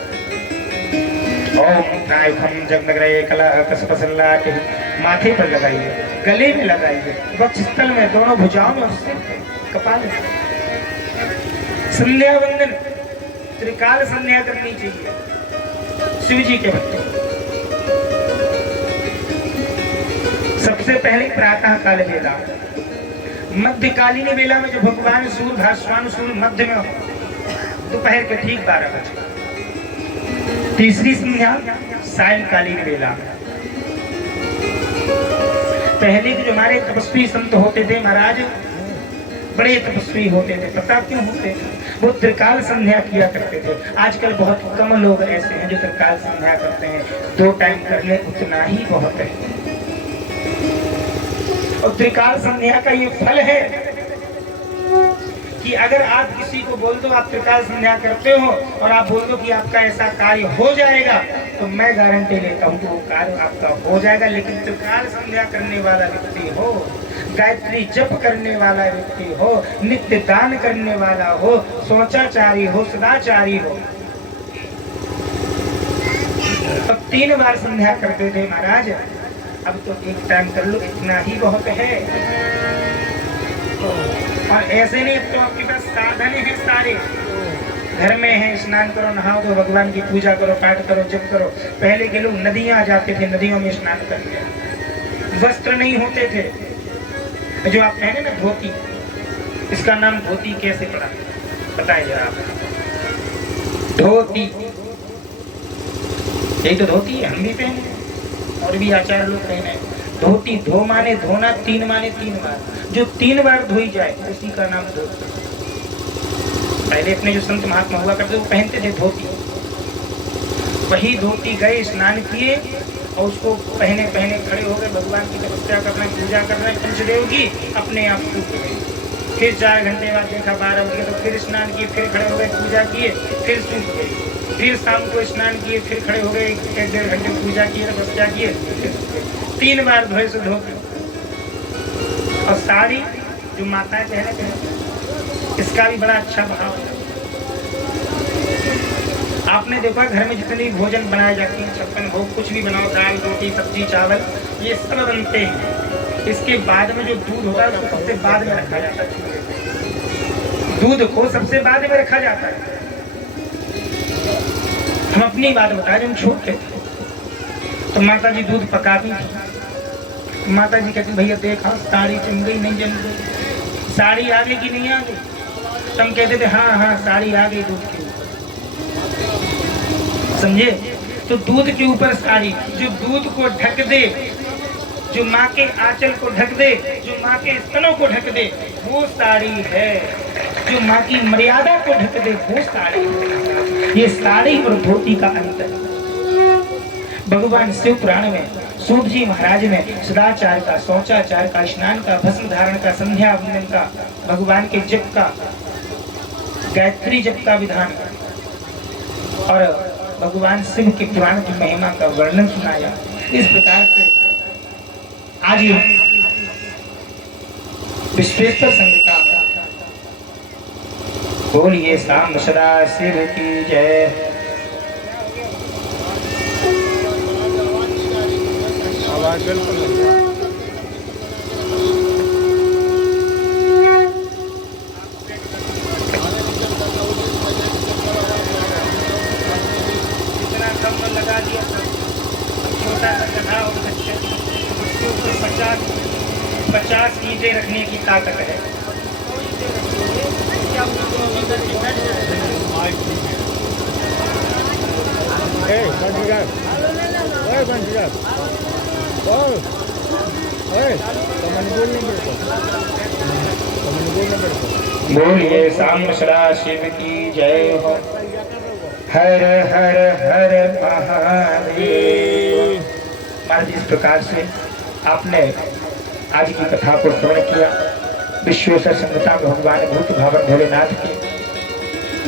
ओम त्रायकम जगनग्रहे कलकसपसल्लाके, माथे पर लगाइए, गले में लगाइए, वक्षस्थल में, दोनों भुजाओं में और सिर पे, कपाल में। संध्या वंदन, त्रिकाल संध्या करनी चाहिए शिव जी के भक्तों। सबसे पहले प्रातः काल वेला, मध्यकालीन वेला में जो भगवान सूर्य भास्वानुसूर्य मध्य में दोपहर के ठीक 12 बजे। तीसरी संध्या सायंकालीन वेला। पहले के जो हमारे तपस्वी संत होते थे महाराज, बड़े तपस्वी होते थे, पता क्यों होते थे? वो त्रिकाल संध्या किया करते थे। आजकल बहुत कम लोग ऐसे हैं जो त्रिकाल संध्या करते हैं। 2 टाइम कर ले उतना ही बहुत है। और त्रिकाल संध्या का ये फल है कि अगर आप किसी को बोल दो आप त्रिकाल संध्या करते हो और आप बोल दो कि आपका ऐसा कार्य हो जाएगा, तो मैं गारंटी लेता हूँ कि वो कार्य आपका हो जाएगा। लेकिन त्रिकाल संध्या करने वाला व्यक्ति हो, गायत्री जप करने वाला व्यक्ति हो, नित्य दान करने वाला हो, सोचाचारी हो, सदाचारी हो। अब 3 बार संध्या करते थे महाराज, अब तो 1 टाइम कर लो, इतना ही बहुत है। और ऐसे नहीं, अब तो आपके पास साधन है सारे, घर में है, स्नान करो, नहाओ तो भगवान की पूजा करो, पाठ करो, जप करो। पहले के लोग नदियां जाते थे, नदियों में स्नान करते, वस्त्र नहीं होते थे। जो आप पहने ना धोती, इसका नाम धोती कैसे पड़ा बताइए जरा आप। धोती, यही तो धोती है, हम भी पहने और भी आचार्य लोग पहने। धोती, धो माने धोना, 3 माने 3 बार। जो 3 बार धोई जाए उसी का नाम धोती। पहले अपने जो संत महात्मा हुआ करते वो पहनते थे धोती, वही धोती गए, स्नान किए और उसको पहने पहने खड़े हो गए, भगवान की तपस्या कर रहे हैं, पूजा कर रहे हैं, पंचदेव की, अपने आप सूख गए। फिर 4 घंटे बाद देखा 12 बजे, तो फिर स्नान किए, फिर खड़े हो गए, पूजा किए, फिर सूख गए। फिर शाम को स्नान किए, फिर खड़े हो गए, 1-1.5 घंटे पूजा किए, तपस्या किए, फिर सूख गए। 3 बार धोए से धोते। और साड़ी जो माताएं पहनते हैं, इसका भी बड़ा अच्छा भाव है। आपने देखा घर में जितने भोजन बनाए जाते हैं, 56 भोग, कुछ भी बनाओ, दाल, रोटी, सब्जी, चावल, ये सब बनते हैं। इसके बाद में जो दूध होता है उसको सबसे बाद में रखा जाता है। दूध को सबसे बाद में रखा जाता है। हम अपनी बात बताएं, जब हम छोटे थे तो माता जी दूध पकाती थी। माता जी कहती भैया देखा साड़ी जम गई नहीं जम गई, साड़ी आ गई कि नहीं आ गई? तो हम कहते थे हाँ हाँ साड़ी आ गई दूध के ऊपर, समझे? तो दूध के ऊपर साड़ी, जो दूध को ढक दे, जो माँ के आंचल को ढक दे, जो माँ के स्तनों को ढक दे, वो साड़ी है। जो माँ की मर्यादा को ढक दे वो साड़ी है। ये साड़ी और धोती का अंतर। भगवान शिव पुराण में, सूत जी महाराज में सदाचार का, शौचाचार का, स्नान का, भस्म धारण का, संध्या वंदन का, भगवान के जप का, गायत्री जप का विधान और भगवान शिव के पुराण की महिमा का वर्णन सुनाया। इस प्रकार से आज विश्वेश्वर संहिता में बोलिए शाम सदा शिव की जय। आवाज बिल्कुल इतना कम लगा दिया था, छोटा सा गधा और खच्चर, उसके ऊपर 50 ईंटें रखने की ताकत है। बोलिए शाम सदा शिव की जय हो। हर हर हर महादेव। महाराज इस प्रकार से आपने आज की कथा को श्रवण किया। विश्वेश्वर संहिता में भगवान भूत भावन भोलेनाथ की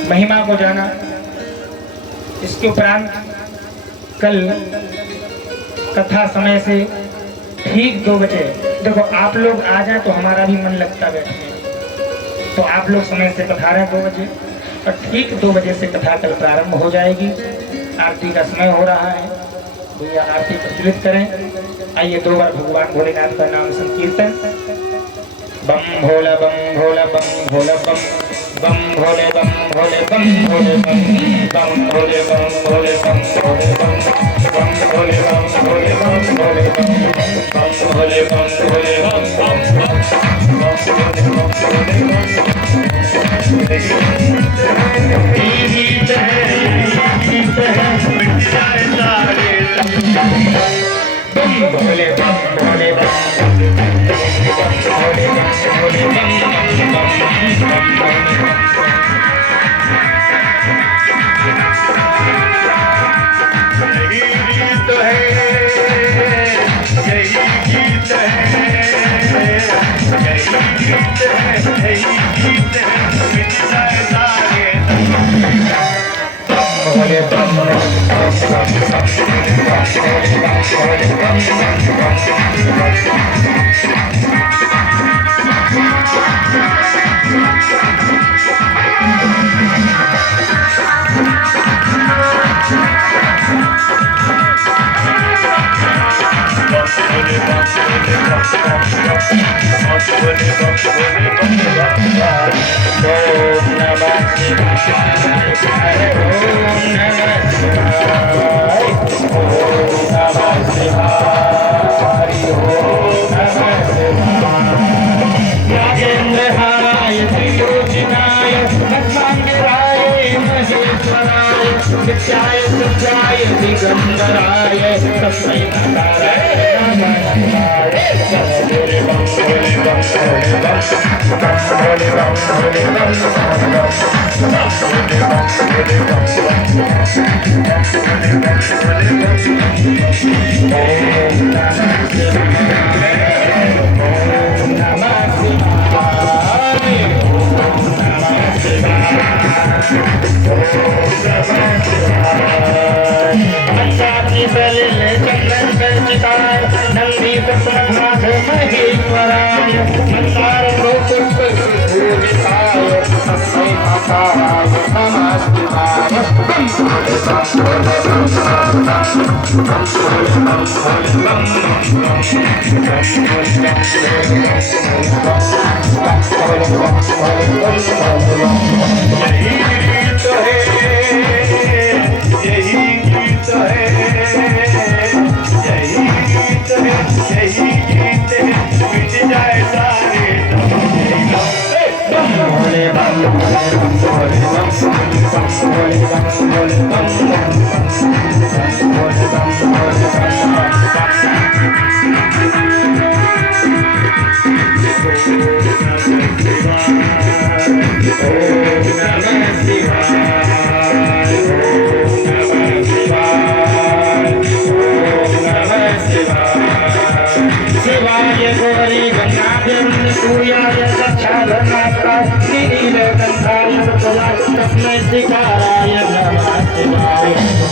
महिमा को जाना। इसके उपरांत कल कथा समय से ठीक 2 बजे, देखो आप लोग आ जाए तो हमारा भी मन लगता बैठने, तो आप लोग समय से पधारें 2 बजे, और ठीक 2 बजे से कथा कल प्रारंभ हो जाएगी। आरती का समय हो रहा है, भैया आरती प्रज्वलित करें। आइए 2 बार भगवान भोलेनाथ का नाम संकीर्तन। बम भोला बम भोला बम भोला बम बम भोले बम भोले बम भोले बम बम भोले बम भोले बम भोले बम बम भोले बम भोले बम भोले बम बम भोले बम भोले बम बम भोले बम भोले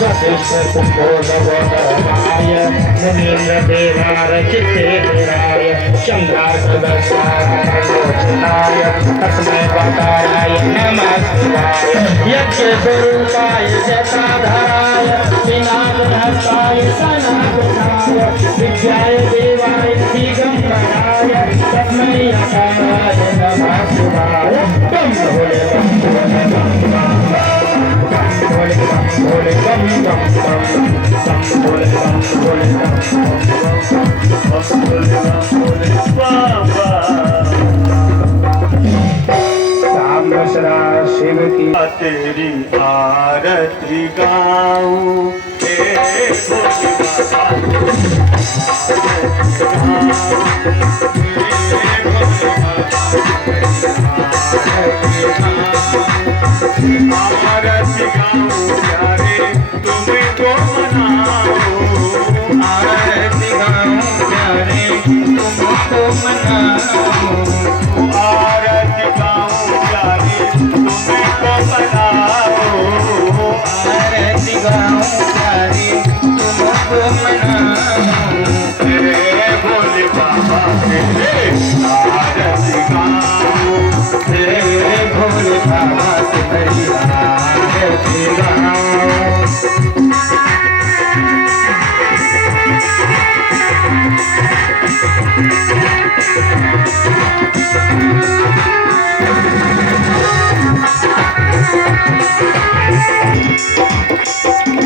वशिष्ठ कुम्भोधवोधराय मुनीन्द्र देवारचिते निराय चन्द्रार्कदर्शनाय तस्मै वकाराय नमः शिवाय यज्ञ स्वरूपाय जटाधराय विनाशहस्ताय सनातनाय विद्याय देवाय दिगम्बराय तस्मै अकाराय नमः शिवाय बम भोले बम भोले बम बम भोले बम भोले बम बम बम भोले बम भोले बम भोले बाबा राम दशरा शिव की तेरी आरती गाऊं हे भोले बाबा आरती गाऊं प्यारे तुमको मनाऊं आरती गाऊं प्यारे तुमको मनाऊं आरती गाऊं प्यारे तुमको मनाऊं आरती गाऊं प्यारे तुमको मनाऊं हे भोले बाबा तेरे आरती गाऊं हे भोले बाबा तुम्हारी आरती गाऊं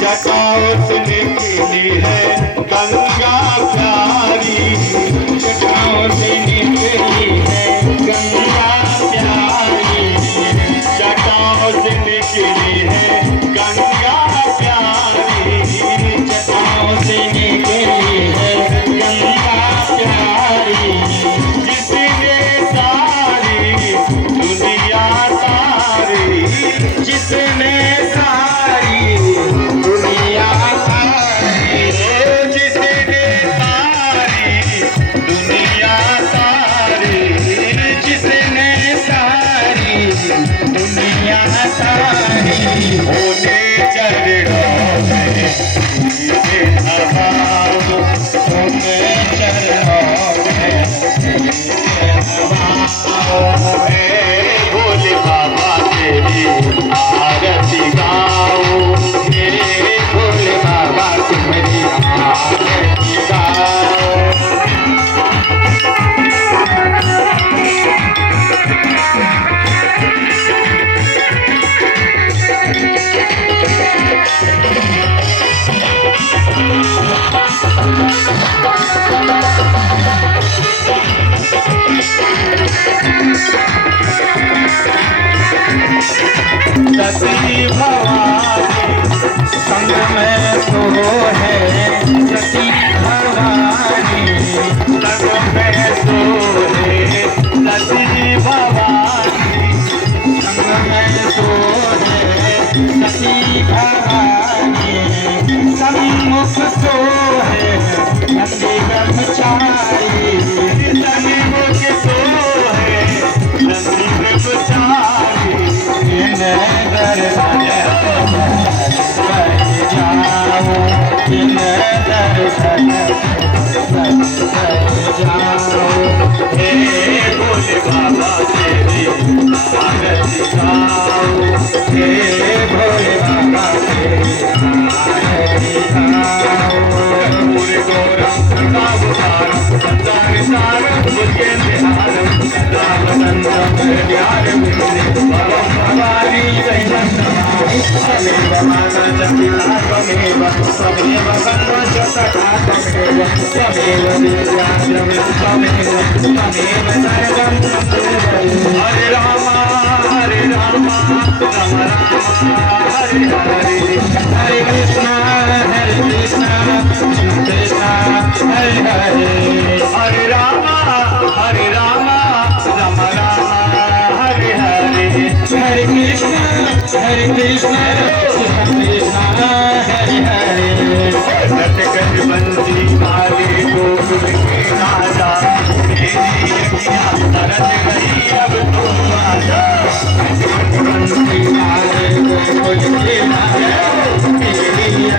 जटाओं से निकली है गंगा प्यारी जटाओं से निकली है गंगा प्यारी जटाओं से निकली है गंगा प्यारी जटाओं से निकली है गंगा प्यारी जिसने सारी दुनिया तारी जिसने सारी दुनिया सारी जिसने सारी दुनिया तारी जिसने सारी दुनिया सारी होने चरणों में सीधे नवाओ होने चरणों में हे भोले बाबा तेरी आरती गाऊं हे भोले बाबा तुम्हारी आरती गाऊं सती भवानी संग में तो है सती भवानी संग में सोहे सती भवानी संग में तो है सती भवानी सम्मुख सो है नंदी ब्रह्मचारी सन्मुख सोहे नंदी ब्रह्मचारी इन दर्शन कर जाओ इन दर्शन कर जाओ हे भोले बाबा तेरी आरती गाऊं हे भोले बाबा तेरी आरती गाओ पूरे गौरम सर्वावतारम संसारि सारम बुद्धेन्द्र हारम रामचंद्रम हृदयार विमले भवम भवानी दैवम नमामि त्वमेव माता च पिता त्वमेव त्वमेव सर्वं च सखा त्वमेव त्वमेव विद्या द्रविणं त्वमेव सर्वं त्वमेव हरे राम हरे राम राम राम हरे हरे हरे कृष्णा कृष्ण कृष्ण हरे हरे हरे राम राम राम हरे हरे हरे कृष्ण कृष्ण कृष्ण हरे हरे सतगज बंसी मारे गोकुल के राजा तेरी यज्ञा तरस गई अब तो आजा बंसी मारे गोकुल के राजा तेरी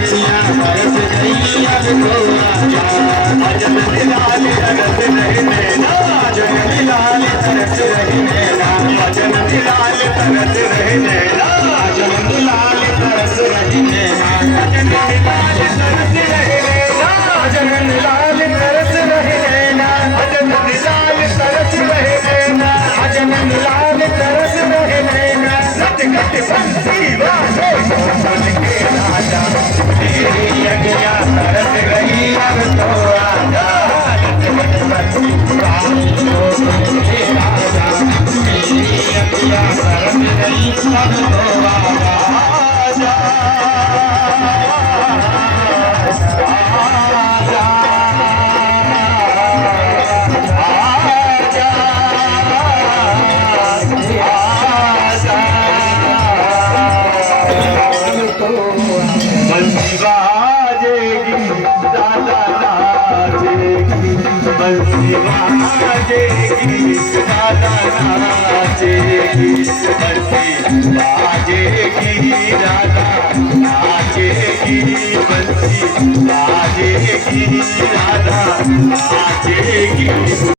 जनन लाल तरस रहे नैना, जनन लाल तरस रहे नैना, जनन लाल तरस रहे नैना, रट गट बंसी वाले मन के राजा, तेरी अगिया तरस रही अब तो आजा, रट गट बंसी वाले मन के राजा, तेरी अगिया तरस रही अब तो आजा। बंसी बाजेगी दादा नाचेगी, बंसी बाजेगी दादा नाचेगी, बंसी बाजेगी दादा नाचेगी, बंसी बाजेगी दादा नाचेगी।